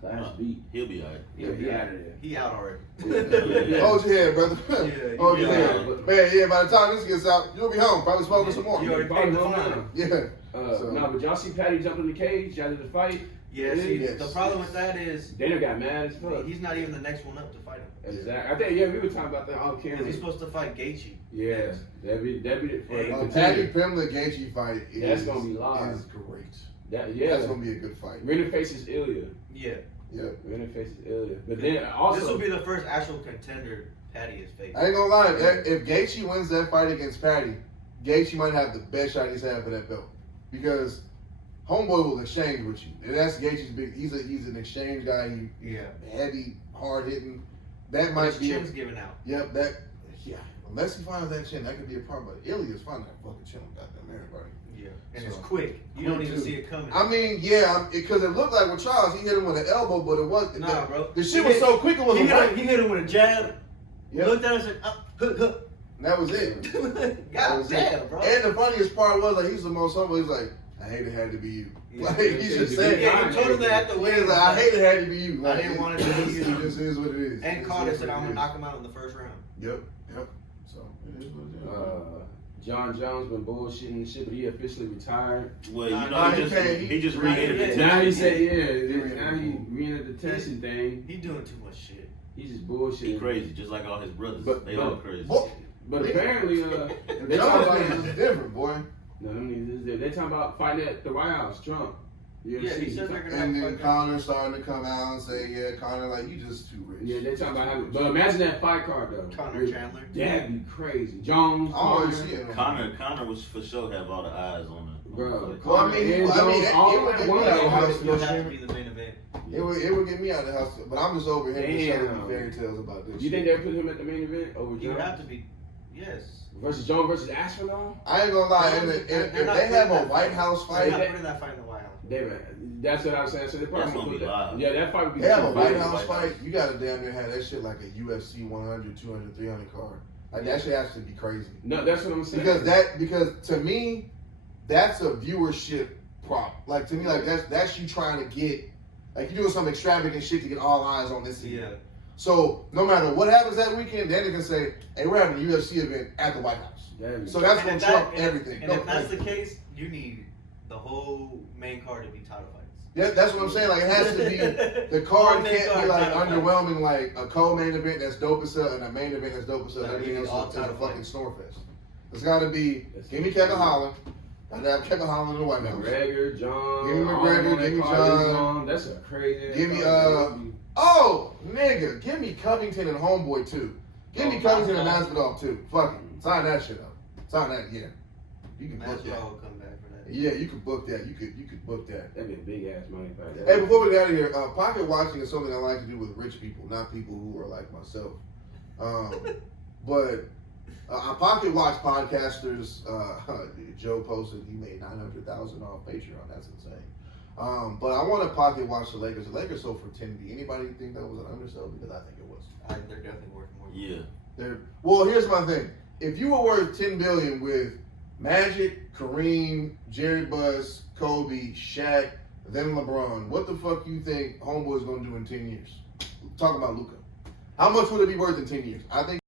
Class B. He'll be alright. Yeah, he out of there. He out already. Yeah. Hold your head, brother. Yeah, Hold your yeah. head. Man, yeah, by the time this gets out, you'll be home. Probably smoking some more. You already paid the fine. Yeah. No, but y'all see Patty jump in the cage after the fight? Yeah, see, Yes. the problem with that is Dana got mad as fuck. he's not even the next one up to fight him. Exactly. I think, yeah, we were talking about that off Because camera. he's supposed to fight Gaethje. Yeah, that'd be it for Hey, the Patty contender. Pimblett Gaethje fight is, That's gonna be live. is great. Yeah, That's gonna be a good fight. Renner faces Ilya. Yeah. Yeah. Renner faces Ilya. But then also, This will be the first actual contender Patty has faced. I ain't gonna lie. If Gaethje wins that fight against Patty, Gaethje might have the best shot he's had for that belt because Homeboy will exchange with you, and that's Gaethje's big. He's an exchange guy. He's heavy, hard hitting. That might His be. chin's giving out. Yep. Unless he finds that chin, that could be a problem. But Ilya's finding that fucking chin on goddamn everybody. Yeah. And So, it's quick. You don't quick, even too. see it coming. I mean, yeah, because it looked like with Charles, he hit him with an elbow, but it wasn't. Nah, bro. The shit was so quick, it was he a right. hit him with a jab. Yep. Looked at us and up, hook. And that was it. That God was damn, it. bro. And the funniest part was like he's the most humble. He's like, I hate it had to be you. Yeah. Like he just said, Yeah, he told him that at the He's weigh-in. like, I hate it had to be you. Like, I didn't want it to be you. It just is what it is. And It Carter is said, what I'm it going to is. knock him out in the first round. Yep. So it is what it is. John Jones been bullshitting and shit, but he officially retired. Well, Nah, you nah, know, he he just Nah, re-entered he the did. Now he test. said, Yeah. now he re-entered the testing thing. He doing too much shit. He's just bullshitting. He crazy, just like all his brothers. But- they but- all crazy. What? But apparently, they Jones talking is about different, boy. they talking about fighting at the White House, Trump. Yeah, he said they're going to And have then a fight. Connor starting to come out and say, yeah, Connor, like, you just too rich. Yeah, they talking about having. But imagine that fight card though. Connor Chandler. That'd be crazy. Jones, I already Connor, see it. Connor was for sure have all the eyes on the Bro, Well, I mean, Jones, it all would that get one me out of the guy. house. You'll have to be the main event. It would get me out of the house, but I'm just over him just telling Damn. me fairy tales about this. You think shit. they put him at the main event over He would Jones have to be. Yes. versus Jones versus Aspinall? I ain't gonna lie. They're If not they have putting a that White fight. House They're fight, not putting that fight in the White House. That's what I was saying. So they probably That's gonna put be that. live. Yeah, that fight would be. they have a too White big. House White fight. You gotta damn near have that shit like a UFC 100, 200, 300 card. Like that shit has to be crazy. No, that's what I'm saying. Because to me, that's a viewership prop. Like to me, like that's you trying to get, like you doing some extravagant shit to get all eyes on this. Yeah. So no matter what happens that weekend, then they can say, "Hey, we're having a UFC event at the White House." Damn. So that's And gonna if trump that- everything. And if that's the case, you need the whole main card to be title fights. Yeah, that's what I'm saying. Like it has to be the card Whole main can't be card like title fights. underwhelming, like a co-main event that's dope as hell and a main event that's dope as hell. No, Everything you need all else is a title fucking fights. snorefest. It's got to be. Give me Kevin Holland. Gotta have Kevin Holland in the White House. McGregor, John. Give me all McGregor, on that give me card is John. on. That's a crazy. Give me, card. Oh, nigga, give me Covington and Homeboy too. Give me Oh, Covington and Masvidal. Masvidal too. Fuck it. Sign that shit up. Sign that, yeah. You can book Masvidal that. will come back for that. Yeah, you could book that. You could book that. That'd be a big ass money fight. Hey, before we get out of here, pocket watching is something I like to do with rich people, not people who are like myself. But I pocket watch podcasters. Joe posted he made $900,000 off Patreon. That's insane. But I want to pocket watch the Lakers. The Lakers sold for $10 billion. Anybody think that was an undersell? Because I think it was. They're definitely worth more. Yeah. Well, here's my thing. If you were worth $10 billion with Magic, Kareem, Jerry Buss, Kobe, Shaq, then LeBron, what the fuck you think Homeboy's gonna do in 10 years? Talk about Luka. How much would it be worth in 10 years? I think